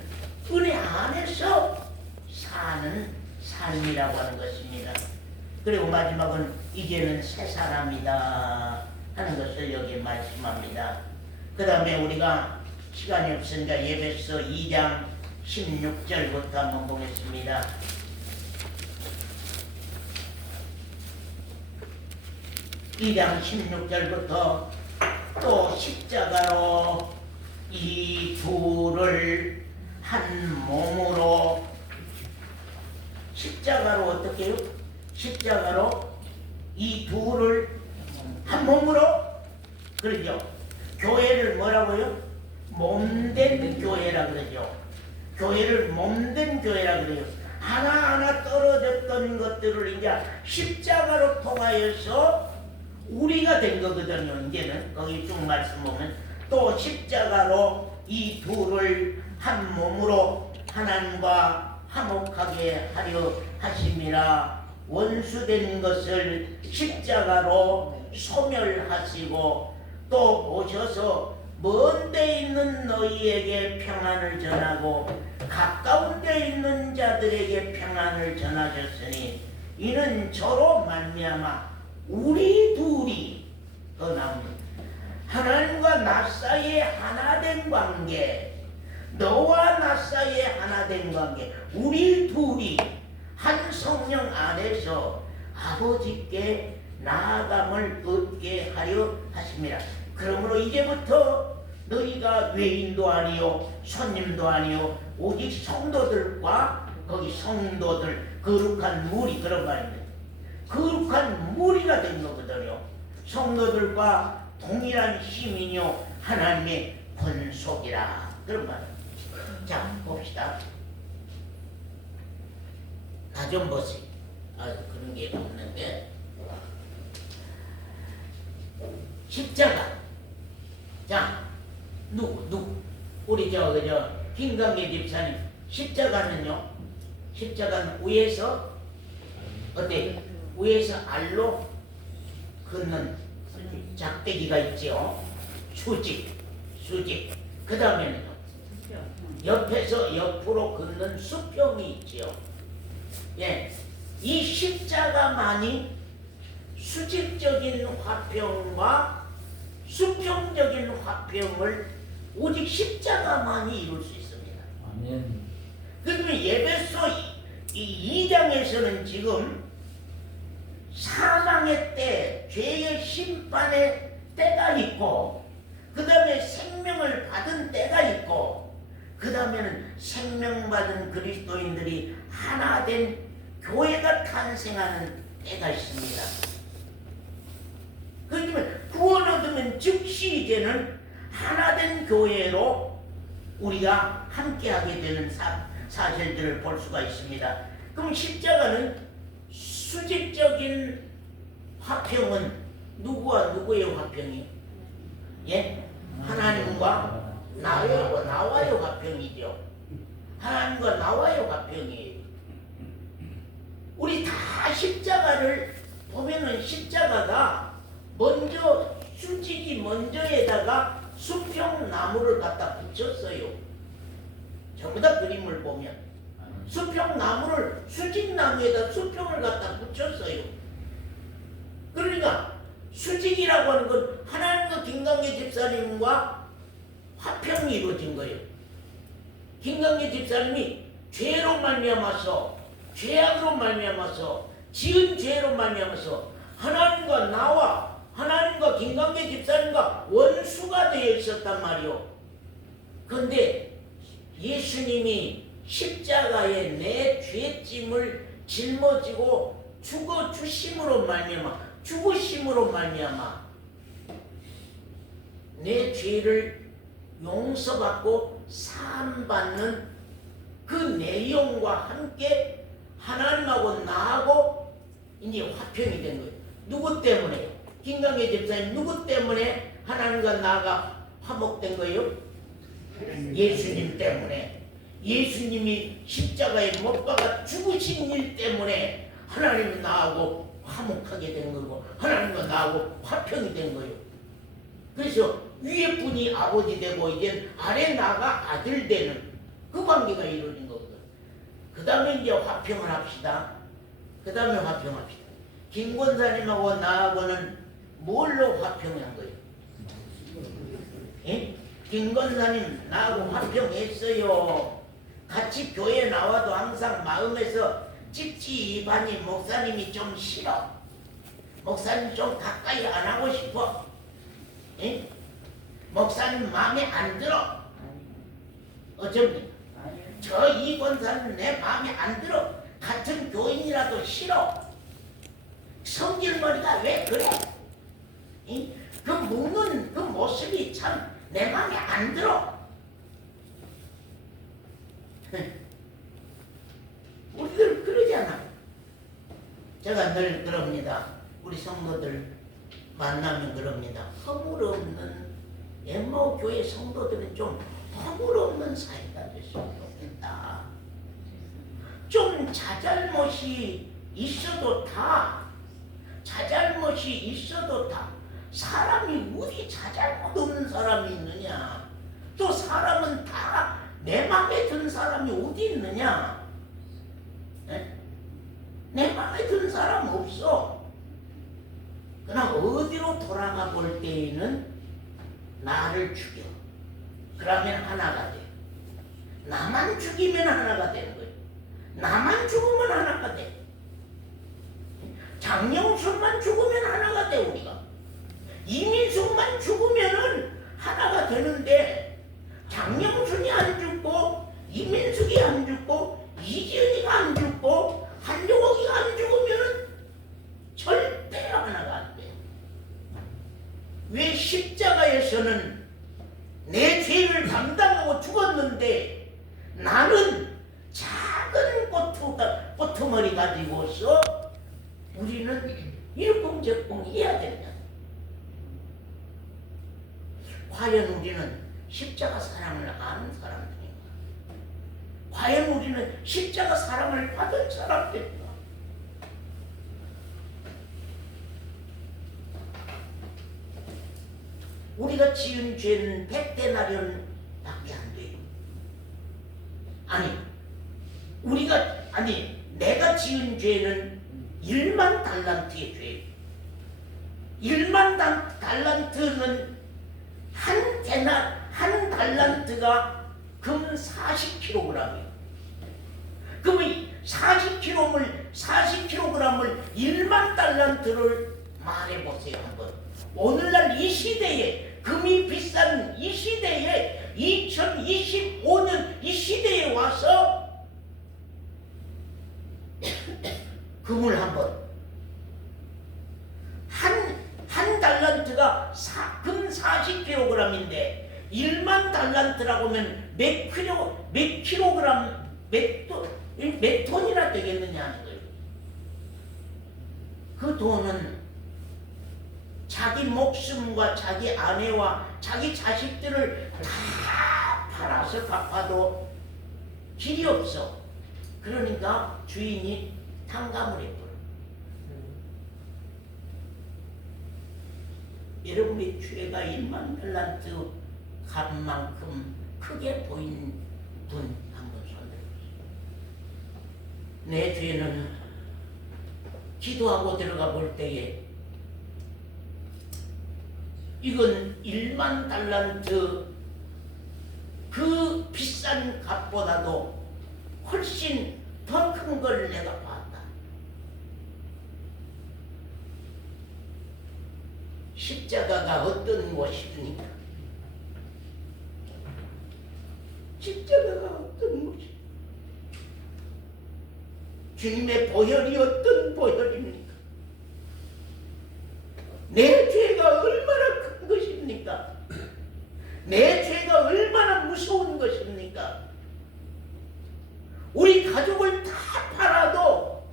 은혜 안에서 사는 삶이라고 하는 것입니다. 그리고 마지막은 이제는 새 사람이다 하는 것을 여기 말씀합니다. 그 다음에 우리가 시간이 없으니까 에베소 2장 16절부터 한번 보겠습니다. 2장 16절부터 또 십자가로 이 둘을 한 몸으로, 십자가로 어떻게 해요? 십자가로 이 둘을 한 몸으로, 그러죠. 교회를 뭐라고요? 몸된 교회라 그러죠. 교회를 몸된 교회라 그래요. 하나하나 떨어졌던 것들을 이제 십자가로 통하여서 우리가 된 거거든요. 이제는 거기 쭉 말씀 보면 또 십자가로 이 둘을 한 몸으로 하나님과 화목하게 하려 하심이라. 원수된 것을 십자가로 소멸하시고 또 오셔서 먼 데 있는 너희에게 평안을 전하고 가까운 데 있는 자들에게 평안을 전하셨으니 이는 저로 말미암아 우리 둘이 더 나옵니다. 하나님과 나 사이에 하나된 관계, 너와 나 사이에 하나된 관계, 우리 둘이 한 성령 안에서 아버지께 나아감을 얻게 하려 하십니다. 그러므로 이제부터 너희가 외인도 아니요 손님도 아니요 오직 성도들과 거기 성도들 거룩한 무리 그런 말입니다. 거룩한 무리가 된 거거든요. 성도들과 동일한 시민이요 하나님의 권속이라 그런 말입니다. 자 봅시다. 다 좀 보세요. 그런 게 없는데 십자가. 자 누구 우리 그저 김강계 집사님 십자가는요. 십자가는 위에서 어때? 위에서 알로 긋는 작대기가 있죠. 수직. 그 다음에는요. 옆에서 옆으로 긋는 수평이 있지요. 예, 이 십자가만이 수직적인 화평과 수평적인 화평을 오직 십자가만이 이룰 수 있습니다. 아멘. 그러면 예배소 2장에서는 지금 사망의 때, 죄의 심판의 때가 있고, 그 다음에 생명을 받은 때가 있고, 그 다음에는 생명받은 그리스도인들이 하나 된 교회가 탄생하는 때가 있습니다. 그러면 구원 얻으면 즉시 이제는 하나 된 교회로 우리가 함께하게 되는 사실들을 볼 수가 있습니다. 그럼 십자가는 수직적인 화평은 누구와 누구의 화평이요? 예? 하나님과 나와의 화평이죠. 하나님과 나와의 화평이에요. 우리 다 십자가를 보면은 십자가가 먼저 수직이 먼저에다가 수평 나무를 갖다 붙였어요. 전부 다 그림을 보면 수평 나무를 수직 나무에다 수평을 갖다 붙였어요. 그러니까 수직이라고 하는 건 하나님과 김강계 집사님과 화평이 이루어진 거예요. 김강계 집사님이 죄로 말미암아서 죄악으로 말미암아서 지은 죄로 말미암아서 하나님과 나와 하나님과 김강계 집사님과 원수가 되어 있었단 말이요. 그런데 예수님이 십자가에 내 죄짐을 짊어지고 죽으심으로 말미암아 내 죄를 용서받고 사함받는 그 내용과 함께 하나님하고 나하고 이제 화평이 된 거예요. 누구 때문에? 김강계 집사님 누구 때문에 하나님과 나가 화목된 거예요? 예수님 때문에. 예수님이 십자가에 못 박아 죽으신 일 때문에 하나님은 나하고 화목하게 된 거고 하나님과 나하고 화평이 된 거예요. 그래서 위에 분이 아버지 되고 이제 아래 나가 아들 되는 그 관계가 이루어진 거거든. 그 다음에 이제 화평을 합시다. 그 다음에 화평합시다. 김 권사님하고 나하고는 뭘로 화평한 거예요? 예? 김 권사님 나하고 화평했어요. 같이 교회 나와도 항상 마음에서 찝찝하니 목사님이 좀 싫어. 목사님 좀 가까이 안 하고 싶어. 예? 목사님 마음에 안 들어. 어쩝니까? 저 이 권사님 내 마음에 안 들어. 같은 교인이라도 싫어. 성질머리가 왜 그래? 예? 그 묵는 그 모습이 참 내 마음에 안 들어. 우리들 그러잖아. 제가 늘 그럽니다. 우리 성도들 만나면 그럽니다. 허물 없는 엠마오 교회 성도들은 좀 허물 없는 사이가 됐으면 좋겠다. 좀 자잘못이 있어도 다 사람이 어디 자잘못 없는 사람이 있느냐. 또 사람은 다 내 맘에 든 사람이 어디 있느냐. 에? 내 맘에 든 사람 없어. 그러나 어디로 돌아가 볼 때에는 나를 죽여. 그러면 하나가 돼. 나만 죽이면 하나가 되는 거예요. 나만 죽으면 하나가 돼. 장영순만 죽으면 하나가 돼. 우리가 이민숙만 죽으면은 하나가 되는데 장영순이 안 죽고 이민숙이 안 죽고 이지은이가 안 죽고 한종옥이가 안 죽으면 절대 하나가 안 돼. 왜 십자가에서는 내 죄를 담당하고 죽었는데 나는 작은 꼬투머리 가지고서 우리는 일공적공 해야 된다. 과연 우리는 십자가 사랑을 아는 사람들인가? 과연 우리는 십자가 사랑을 받은 사람들인가? 우리가 지은 죄는 100데나리온 밖에 안 돼요. 내가 지은 죄는 1만 달란트의 죄. 1만 달란트는 한 달란트가 금 40kg이에요. 그러면 40kg을 1만 달란트를 말해보세요 한번. 오늘날 이 시대에 금이 비싼 이 시대에 2025년 이 시대에 와서 금을 한번 한 달란트가 금 40kg인데 1만 달란트라고 하면 몇 톤이나 되겠느냐 하는 거예요. 그 돈은 자기 목숨과 자기 아내와 자기 자식들을 다 팔아서 갚아도 길이 없어. 그러니까 주인이 탕감을 해버려. 여러분의 죄가 1만 달란트 값만큼 크게 보인 분 한번 손들어보세요. 내 죄는 기도하고 들어가 볼 때에 이건 1만 달란트 그 비싼 값보다도 훨씬 더 큰 걸 내가 봤다. 십자가가 어떤 것입니까? 십자가가 어떤 것입니까? 주님의 보혈이 어떤 보혈입니까? 내 죄가 얼마나 큰 것입니까? 내 죄가 얼마나 무서운 것입니까? 우리 가족을 다 팔아도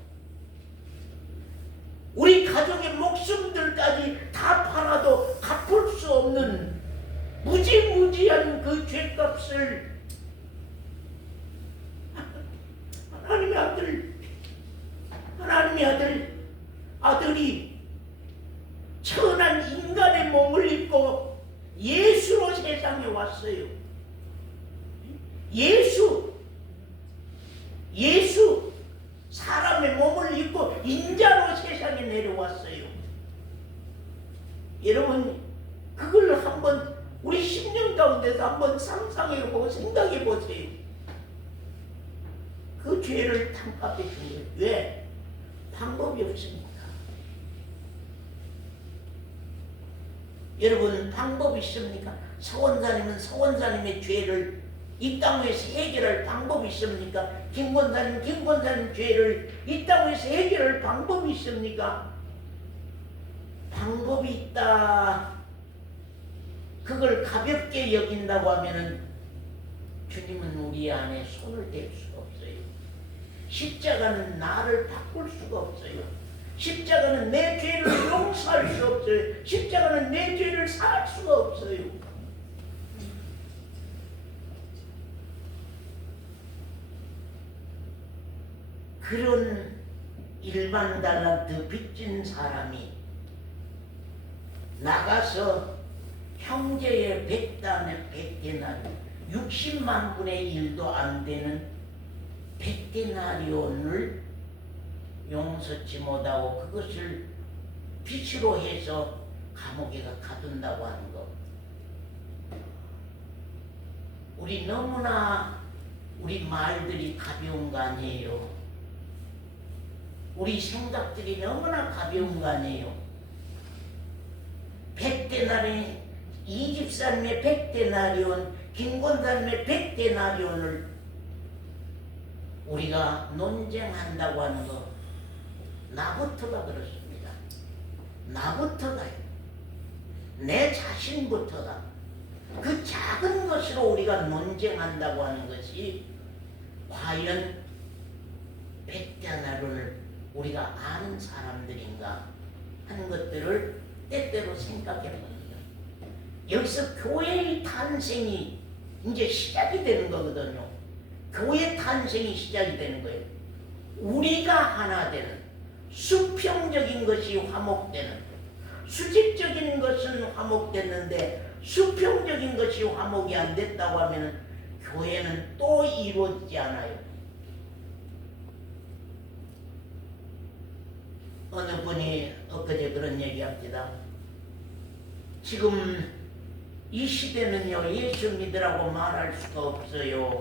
우리 가족의 목숨들까지 다 팔아도 갚을 수 없는 무지무지한 그 죄값을 하나님의 아들이 천한 인간의 몸을 입고 예수로 세상에 왔어요. 예수 사람의 몸을 입고 인자로 세상에 내려왔어요. 여러분 그걸 한번 우리 10년 가운데서 한번 상상해보고 생각해보세요. 그 죄를 탕감해 준 거예요. 왜? 방법이 없습니까? 여러분 방법이 있습니까? 서원사님은 서원사님의 죄를 이 땅에서 해결할 방법이 있습니까? 김권사님 죄를 이 땅에서 해결할 방법이 있습니까? 방법이 있다. 그걸 가볍게 여긴다고 하면은 주님은 우리 안에 손을 댈 수가 없어요. 십자가는 나를 바꿀 수가 없어요. 십자가는 내 죄를 용서할 수 없어요. 십자가는 내 죄를 사할 수가 없어요. 그런 1만 달란트 빚진 사람이 나가서 형제의 100데나리온 60만 분의 1도 안 되는 100데나리온을 용서치 못하고 그것을 빚으로 해서 감옥에 가둔다고 하는 것. 우리 너무나 우리 말들이 가벼운 거 아니에요. 우리 생각들이 너무나 가벼운 거 아니에요. 100데나리 이 집사님의 100데나리온, 김권사님의 100데나리온을 우리가 논쟁한다고 하는 거 나부터가 그렇습니다. 나부터가요. 내 자신부터가 그 작은 것으로 우리가 논쟁한다고 하는 것이 과연 100데나리온을 우리가 아는 사람들인가 하는 것들을 때때로 생각해 봅니다. 여기서 교회의 탄생이 이제 시작이 되는 거거든요. 교회 탄생이 시작이 되는 거예요. 우리가 하나 되는, 수평적인 것이 화목되는, 수직적인 것은 화목됐는데 수평적인 것이 화목이 안 됐다고 하면 교회는 또 이루어지지 않아요. 어느 분이 엊그제 그런 얘기합니다. 지금 이 시대는요, 예수 믿으라고 말할 수가 없어요.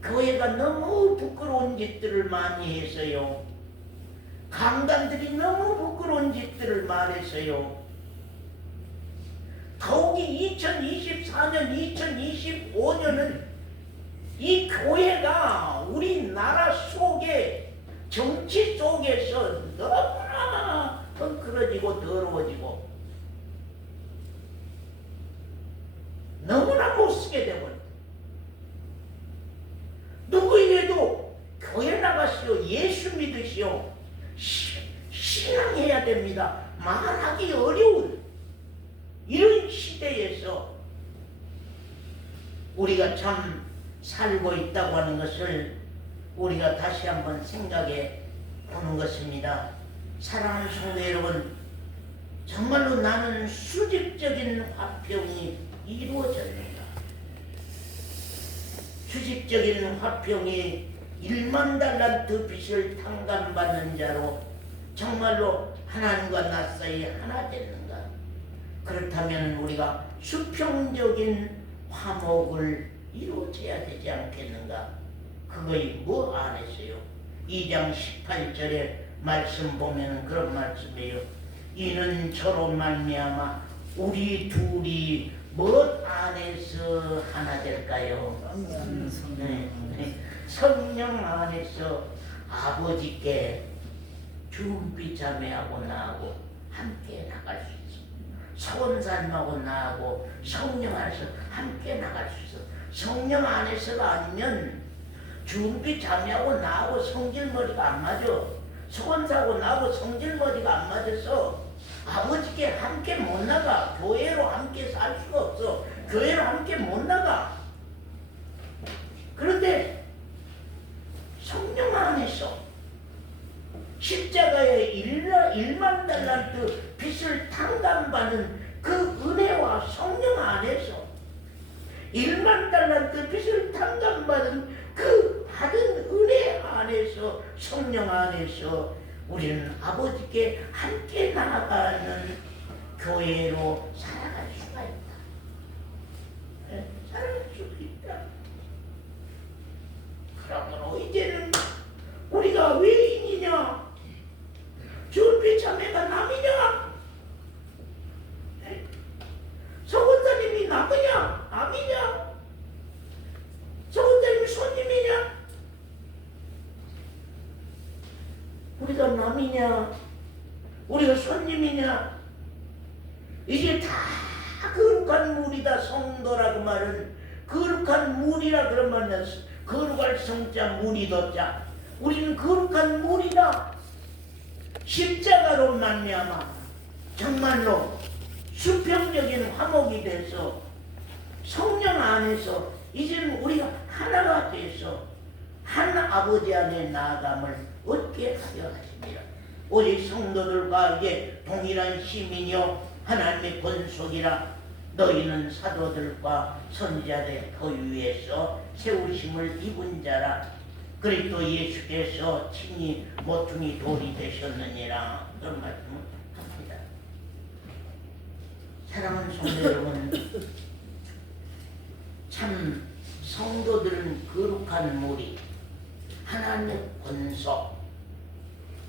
교회가 너무 부끄러운 짓들을 많이 해서요. 강단들이 너무 부끄러운 짓들을 말해서요. 더욱이 2024년, 2025년은 이 교회가 우리나라 속에 정치 속에서 너무나 헝클어지고 더러워지고 너무나 못쓰게 되고 누구에게도 교회 나가시오, 예수 믿으시오, 신앙해야 됩니다. 말하기 어려운 이런 시대에서 우리가 참 살고 있다고 하는 것을 우리가 다시 한번 생각해 보는 것입니다. 사랑하는 성도 여러분, 정말로 나는 수직적인 화평이 이루어집니다. 수직적인 화평이 1만 달란트 빚을 탕감받는 자로 정말로 하나님과 나 사이 하나 되는가? 그렇다면 우리가 수평적인 화목을 이루어져야 되지 않겠는가? 그거이 뭐 안에서요? 2장 18절에 말씀 보면 그런 말씀이에요. 이는 저로 말미암아 우리 둘이 무엇 안에서 하나 될까요? 성령 안에서 아버지께 준비 자매하고 나하고 함께 나갈 수 있어. 서원사님하고 나하고 성령 안에서 함께 나갈 수 있어. 성령 안에서가 아니면 준비 자매하고 나하고 성질머리가 안 맞아. 서원사하고 나하고 성질머리가 안 맞아서 아버지께 함께 못 나가. 교회로 함께 살 수가 없어. 교회로 함께 못 나가. 그런데 성령 안에서 십자가의 1만 달란트 빚을 탕감받는 그 은혜와 성령 안에서 1만 달란트 빚을 탕감받은 그 받은 은혜 안에서 성령 안에서 우리는 아버지께 함께 나아가는 교회로 살아갈 수가 있다. 살아갈 수 있다. 그러므로 이제는 우리가 외인이냐 준비 자매가 남이냐 서원사님이 남이냐 암이냐 서원사님이 손님이냐 우리가 남이냐 우리가 손님이냐 이게 다 거룩한 물이다. 성도라고 말은 거룩한 물이라 그런 말이야. 거룩할 성자 물이도자 우리는 거룩한 물이다. 십자가로 말미암아 정말로 수평적인 화목이 돼서 성령 안에서 이제는 우리가 하나가 돼서 한 아버지 안에 나아감을 얻게 하려 하십니다. 오직 성도들과 이제 동일한 시민이요 하나님의 권속이라 너희는 사도들과 선지자들 그 위에서 세우심을 입은 자라. 그리스도 예수께서 친히 모퉁이 돌이 되셨느니라. 그런 말씀을 합니다. 사랑하는 성도 여러분, 참 성도들은 거룩한 무리, 하나님의 권속,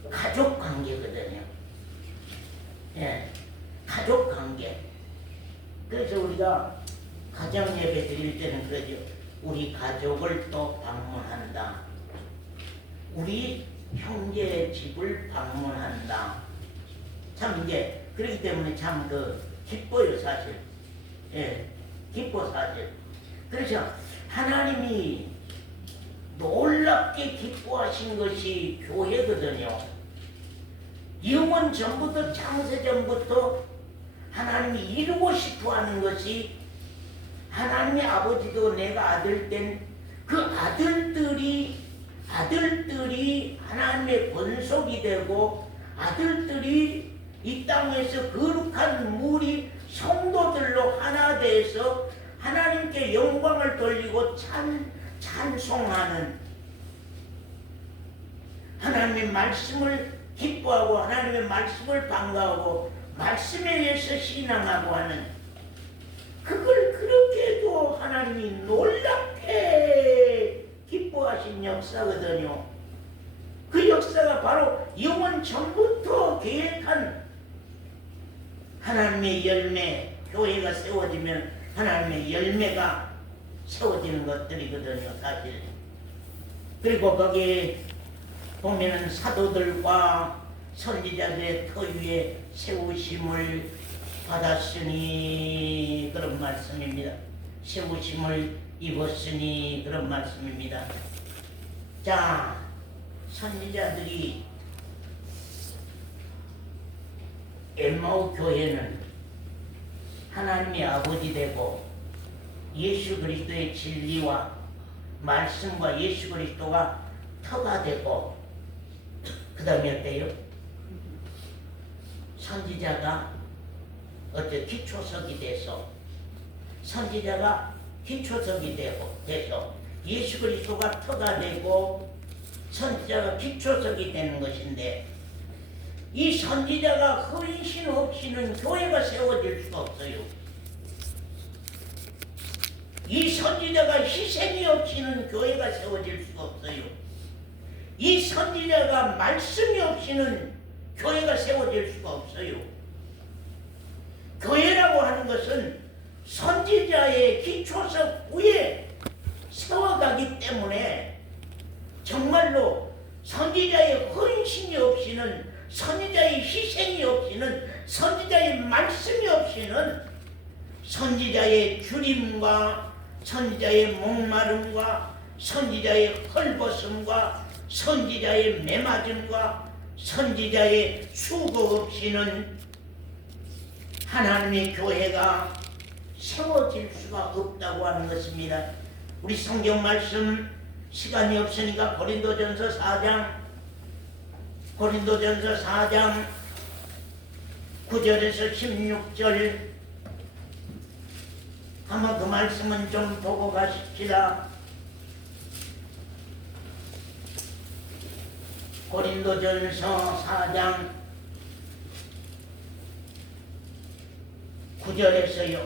가족 관계거든요. 예, 가족 관계. 그래서 우리가 가정 예배 드릴 때는 그러죠. 우리 가족을 또 방문한다. 우리 형제의 집을 방문한다. 참 이제 그렇기 때문에 참 기뻐요 사실. 예, 기뻐 사실. 그래서 하나님이 놀랍게 기뻐하신 것이 교회거든요. 영원 전부터 창세 전부터 하나님이 이루고 싶어하는 것이 하나님의 아버지도 내가 아들 된 그 아들들이 하나님의 권속이 되고 아들들이 이 땅에서 거룩한 무리 성도들로 하나 돼서 하나님께 영광을 돌리고 찬송하는 하나님의 말씀을 기뻐하고 하나님의 말씀을 반가워하고 말씀에 의해서 신앙하고 하는 그걸 그렇게도 하나님이 놀랍게 기뻐하신 역사거든요. 그 역사가 바로 영원 전부터 계획한 하나님의 열매, 교회가 세워지면 하나님의 열매가 세워지는 것들이거든요, 사실. 그리고 거기에 보면은 사도들과 선지자들의 터 위에 세우심을 받았으니 그런 말씀입니다. 세우심을 입었으니 그런 말씀입니다. 자, 선지자들이 엠마오 교회는 하나님의 아버지 되고 예수 그리스도의 진리와 말씀과 예수 그리스도가 터가 되고 그 다음에 어때요? 선지자가 어째 기초석이 돼서 선지자가 기초석이 돼서 예수 그리스도가 터가 되고 선지자가 기초석이 되는 것인데 이 선지자가 헌신 없이는 교회가 세워질 수가 없어요. 이 선지자가 희생이 없이는 교회가 세워질 수가 없어요. 이 선지자가 말씀이 없이는 교회가 세워질 수가 없어요. 교회라고 하는 것은 선지자의 기초석 위에 세워가기 때문에 정말로 선지자의 헌신이 없이는 선지자의 희생이 없이는 선지자의 말씀이 없이는 선지자의 주림과 선지자의 목마름과 선지자의 헐벗음과 선지자의 매맞음과 선지자의 수고 없이는 하나님의 교회가 세워질 수가 없다고 하는 것입니다. 우리 성경 말씀 시간이 없으니까 고린도전서 4장 9절에서 16절 한번 그 말씀은 좀 보고 가십시다. 고린도전서 4장 9절에서요.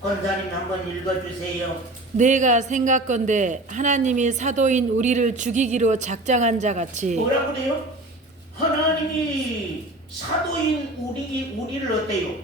권사님 한번 읽어주세요. 내가 생각건대 하나님이 사도인 우리를 죽이기로 작정한 자 같이 뭐라고 그래요? 하나님이 사도인 우리를 어때요?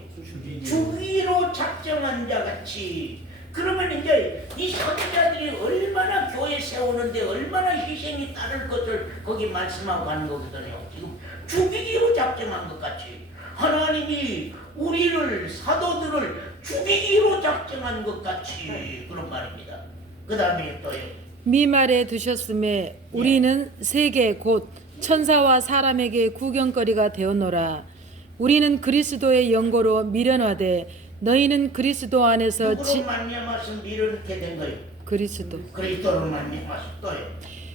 죽이로 작정한 자 같이. 그러면 이제 이 선지자들이 얼마나 교회 세우는데 얼마나 희생이 따를 것을 거기 말씀하고 가는 거거든요. 지금 죽이기로 작정한 것 같이 하나님이 우리를 사도들을 죽이기로 작정한 것 같이 그런 말입니다. 그 다음에 또요. 미말에 두셨음에 우리는 세계 곧 천사와 사람에게 구경거리가 되었노라. 우리는 그리스도의 영고로 미련하되 너희는 그리스도 안에서 누구로 말미암아서 미련케 된 거예요? 그리스도로 말미암아서 또요.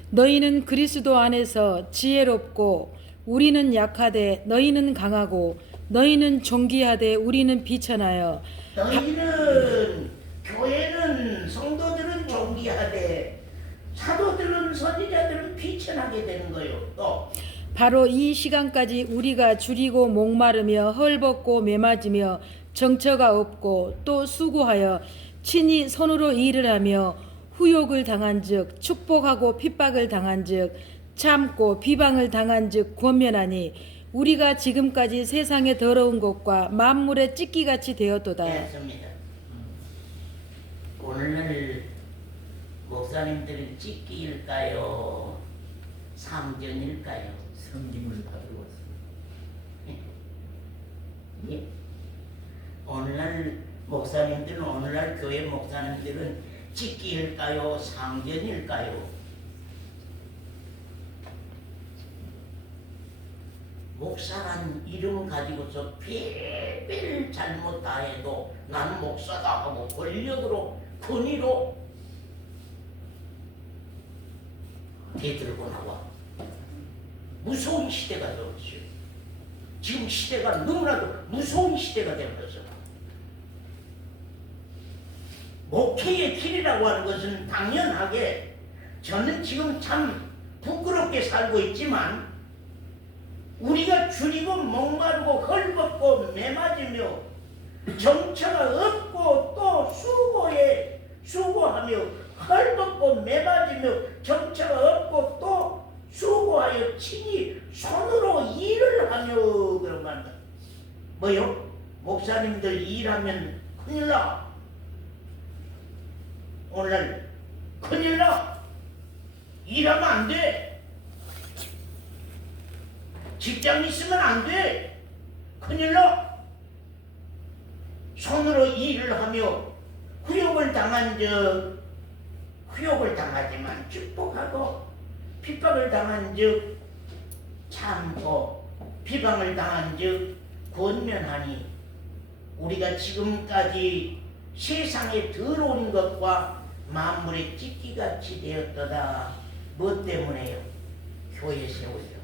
너희는 그리스도 안에서 지혜롭고 우리는 약하되 너희는 강하고 너희는 존귀하되 우리는 비천하여 너희는 교회는 성도들은 존귀하되 사도들은 선지자들은 비천하게 되는 거예요. 또 바로 이 시간까지 우리가 줄이고 목마르며 헐벗고 매맞으며 정처가 없고 또 수고하여 친히 손으로 일을 하며 후욕을 당한즉 축복하고 핍박을 당한즉 참고 비방을 당한즉 권면하니 우리가 지금까지 세상의 더러운 것과 만물의 찢기같이 되었도다. 됐습니다. 오늘날 목사님들은 찢기일까요? 상전일까요? 성김을 받으러 왔습니다. 예? 오늘날 목사님들은 오늘날 교회 목사님들은 찢기일까요? 상전일까요? 목사란 이름 가지고서 별별 잘못 다 해도 난 목사다 하고 권력으로 권위로 대들고 나와. 무서운 시대가 되었어요. 지금 시대가 너무나도 무서운 시대가 되어서 목회의 길이라고 하는 것은 당연하게 저는 지금 참 부끄럽게 살고 있지만 우리가 줄이고 목마르고 헐벗고 매맞으며 정처가 없고 또 수고하며 헐벗고 매맞으며 정처가 없고 또 수고하여 친히 손으로 일을 하며 그런 말입니다. 뭐요? 목사님들 일하면 큰일 나. 오늘 큰일 나. 일하면 안 돼. 직장 있으면 안 돼. 큰일 나. 손으로 일을 하며 후욕을 당하지만 축복하고 핍박을 당한 즉 참고 비방을 당한 즉 권면하니 우리가 지금까지 세상에 더러운 것과 만물의 찢기같이 되었도다. 뭐 때문에요? 교회 세우려고.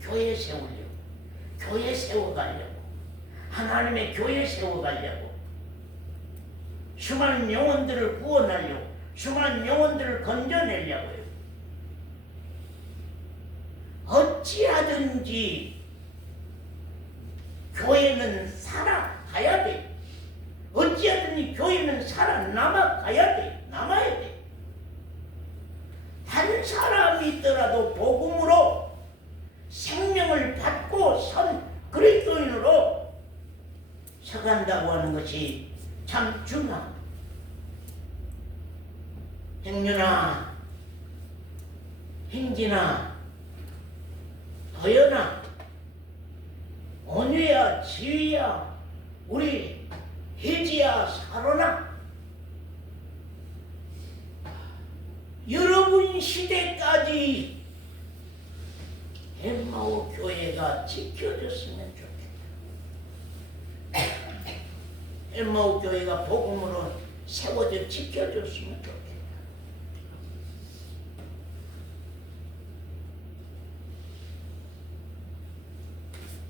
교회 세우려고. 교회 세워가려고. 하나님의 교회 세워가려고. 수많은 영혼들을 구원하려고. 수많은 영혼들을 건져내려고요. 어찌하든지 교회는 살아가야 돼. 어찌하든지 교회는 살아남아가야 돼. 남아야 돼. 한 사람이 있더라도 복음으로 생명을 받고 선 그리스도인으로 서간다고 하는 것이 참 중요합니다. 행윤아, 행진아, 도연아, 온유야, 지휘야, 우리 혜지야, 사로나, 여러분 시대까지 엠마오 교회가 지켜졌으면 좋겠다. 엠마오 교회가 복음으로 세워져 지켜졌으면 좋겠다.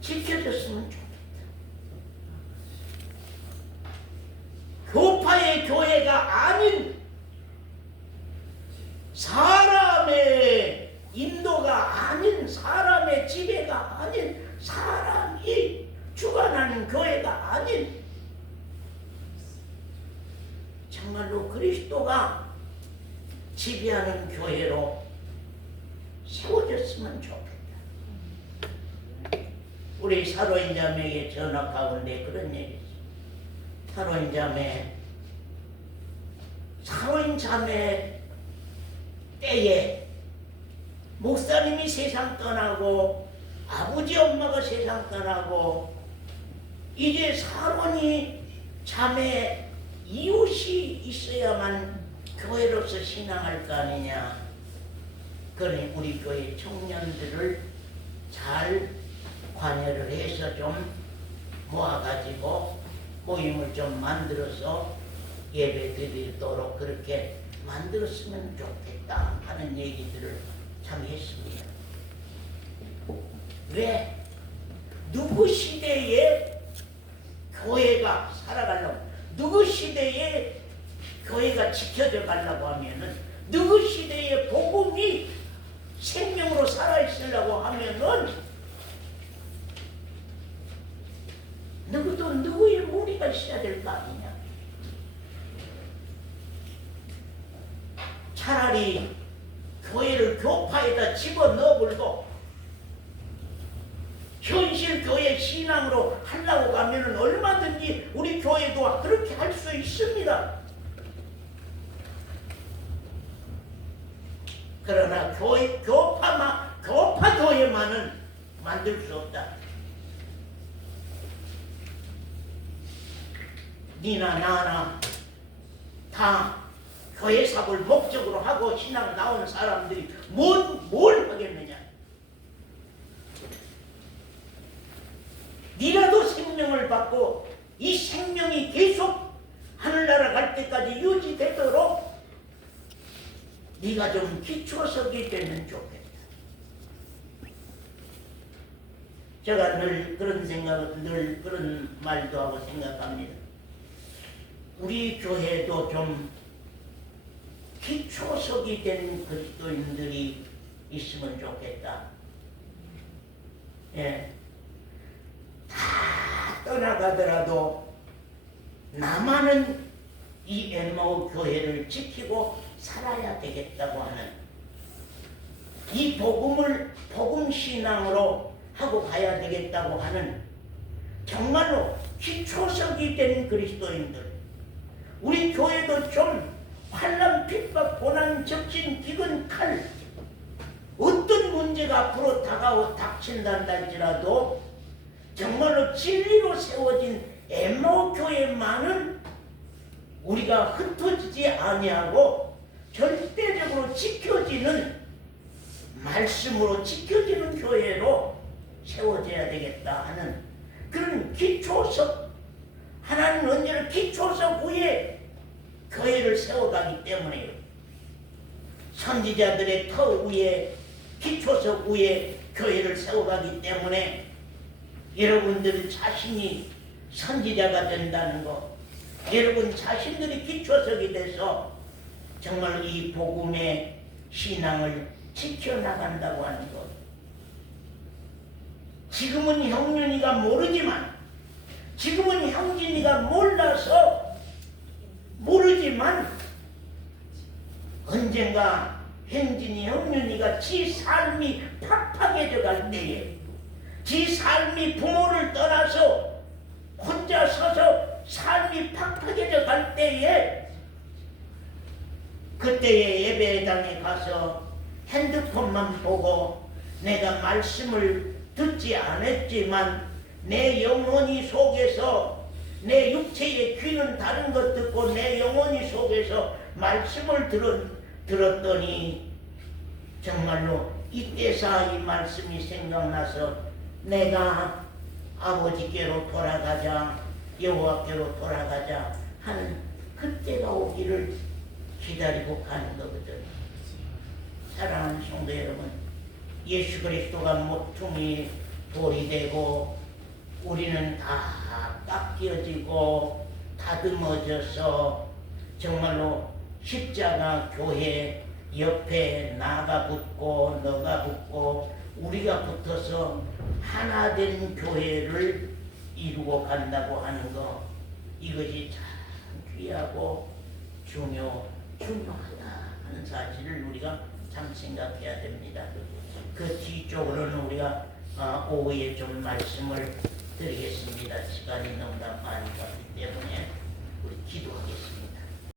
지켜졌으면 좋겠다. 교파의 교회가 아닌 사람의 인도가 아닌 사람의 지배가 아닌 사람이 주관하는 교회가 아닌 정말로 그리스도가 지배하는 교회로 세워졌으면 좋겠다. 우리 사로인 자매에게 전화 가운데 그런 얘기 있어요. 사로인 자매 때에 목사님이 세상 떠나고 아버지 엄마가 세상 떠나고 이제 사로니 자매 이웃이 있어야만 교회로서 신앙할 거 아니냐. 그러니 우리 교회 청년들을 잘 관여를 해서 좀 모아가지고 모임을 좀 만들어서 예배 드리도록 그렇게 만들었으면 좋겠다 하는 얘기들을 참 했습니다. 왜? 누구 시대에 교회가 살아가려고, 누구 시대에 교회가 지켜져 가려고 하면은, 누구 시대에 복음이 생명으로 살아있으려고 하면은 누구도 누구의 무리가 있어야 될 거 아니냐. 차라리 교회를 교파에다 집어넣어버리고 실교회 신앙으로 하려고 가면은 얼마든지 우리 교회도 그렇게 할 수 있습니다. 그러나 교파 교회만은 만들 수 없다. 니나 나나 다 교회 사업을 목적으로 하고 신앙 나온 사람들이 뭘 하겠느냐? 니라도 생명을 받고 이 생명이 계속 하늘나라 갈 때까지 유지되도록 네가 좀 기초석이 되면 좋겠다. 제가 늘 그런 말도 하고 생각합니다. 우리 교회도 좀 기초석이 된 그리스도인들이 있으면 좋겠다. 예. 다 떠나가더라도 나만은 이 엠마오 교회를 지키고 살아야 되겠다고 하는 이 복음 신앙으로 하고 가야 되겠다고 하는 정말로 기초석이 된 그리스도인들, 우리 교회도 좀 환난 핍박 고난 적신 기근 칼 어떤 문제가 앞으로 닥친단다 할지라도 정말로 진리로 세워진 엠마오 교회만은 우리가 흩어지지 아니하고 절대적으로 지켜지는 말씀으로 지켜지는 교회로 세워져야 되겠다 하는 그런 기초석, 하나님은 언제나 기초석 위에 교회를 세워가기 때문에요. 선지자들의 터 위에 기초석 위에 교회를 세워가기 때문에 여러분들 자신이 선지자가 된다는 것, 여러분 자신들이 기초석이 돼서 정말 이 복음의 신앙을 지켜나간다고 하는 것. 지금은 형준이가 모르지만, 지금은 형진이가 모르지만 언젠가 형진이 형준이가 지 삶이 팍팍해져 갈 때에, 지 삶이 부모를 떠나서 혼자 서서 삶이 팍팍해져 갈 때에, 그때에 예배당에 가서 핸드폰만 보고 내가 말씀을 듣지 않았지만 내 영혼이 속에서, 내 육체의 귀는 다른 것 듣고 내 영혼이 속에서 말씀을 들었더니 정말로 이때서 이 말씀이 생각나서 내가 아버지께로 돌아가자, 여호와께로 돌아가자 하는 그때가 오기를 기다리고 가는 거거든. 사랑하는 성도 여러분, 예수 그리스도가 모퉁이 돌이 되고 우리는 다 깎여지고 다듬어져서 정말로 십자가 교회 옆에 나가 붙고 너가 붙고 우리가 붙어서 하나 된 교회를 이루고 간다고 하는 거, 이것이 참 귀하고 중요하다 하는 사실을 우리가 참 생각해야 됩니다. 그 뒤쪽으로는 우리가 오후에 좀 말씀을 드리겠습니다. 시간이 너무나 많이 갔기 때문에 우리 기도하겠습니다.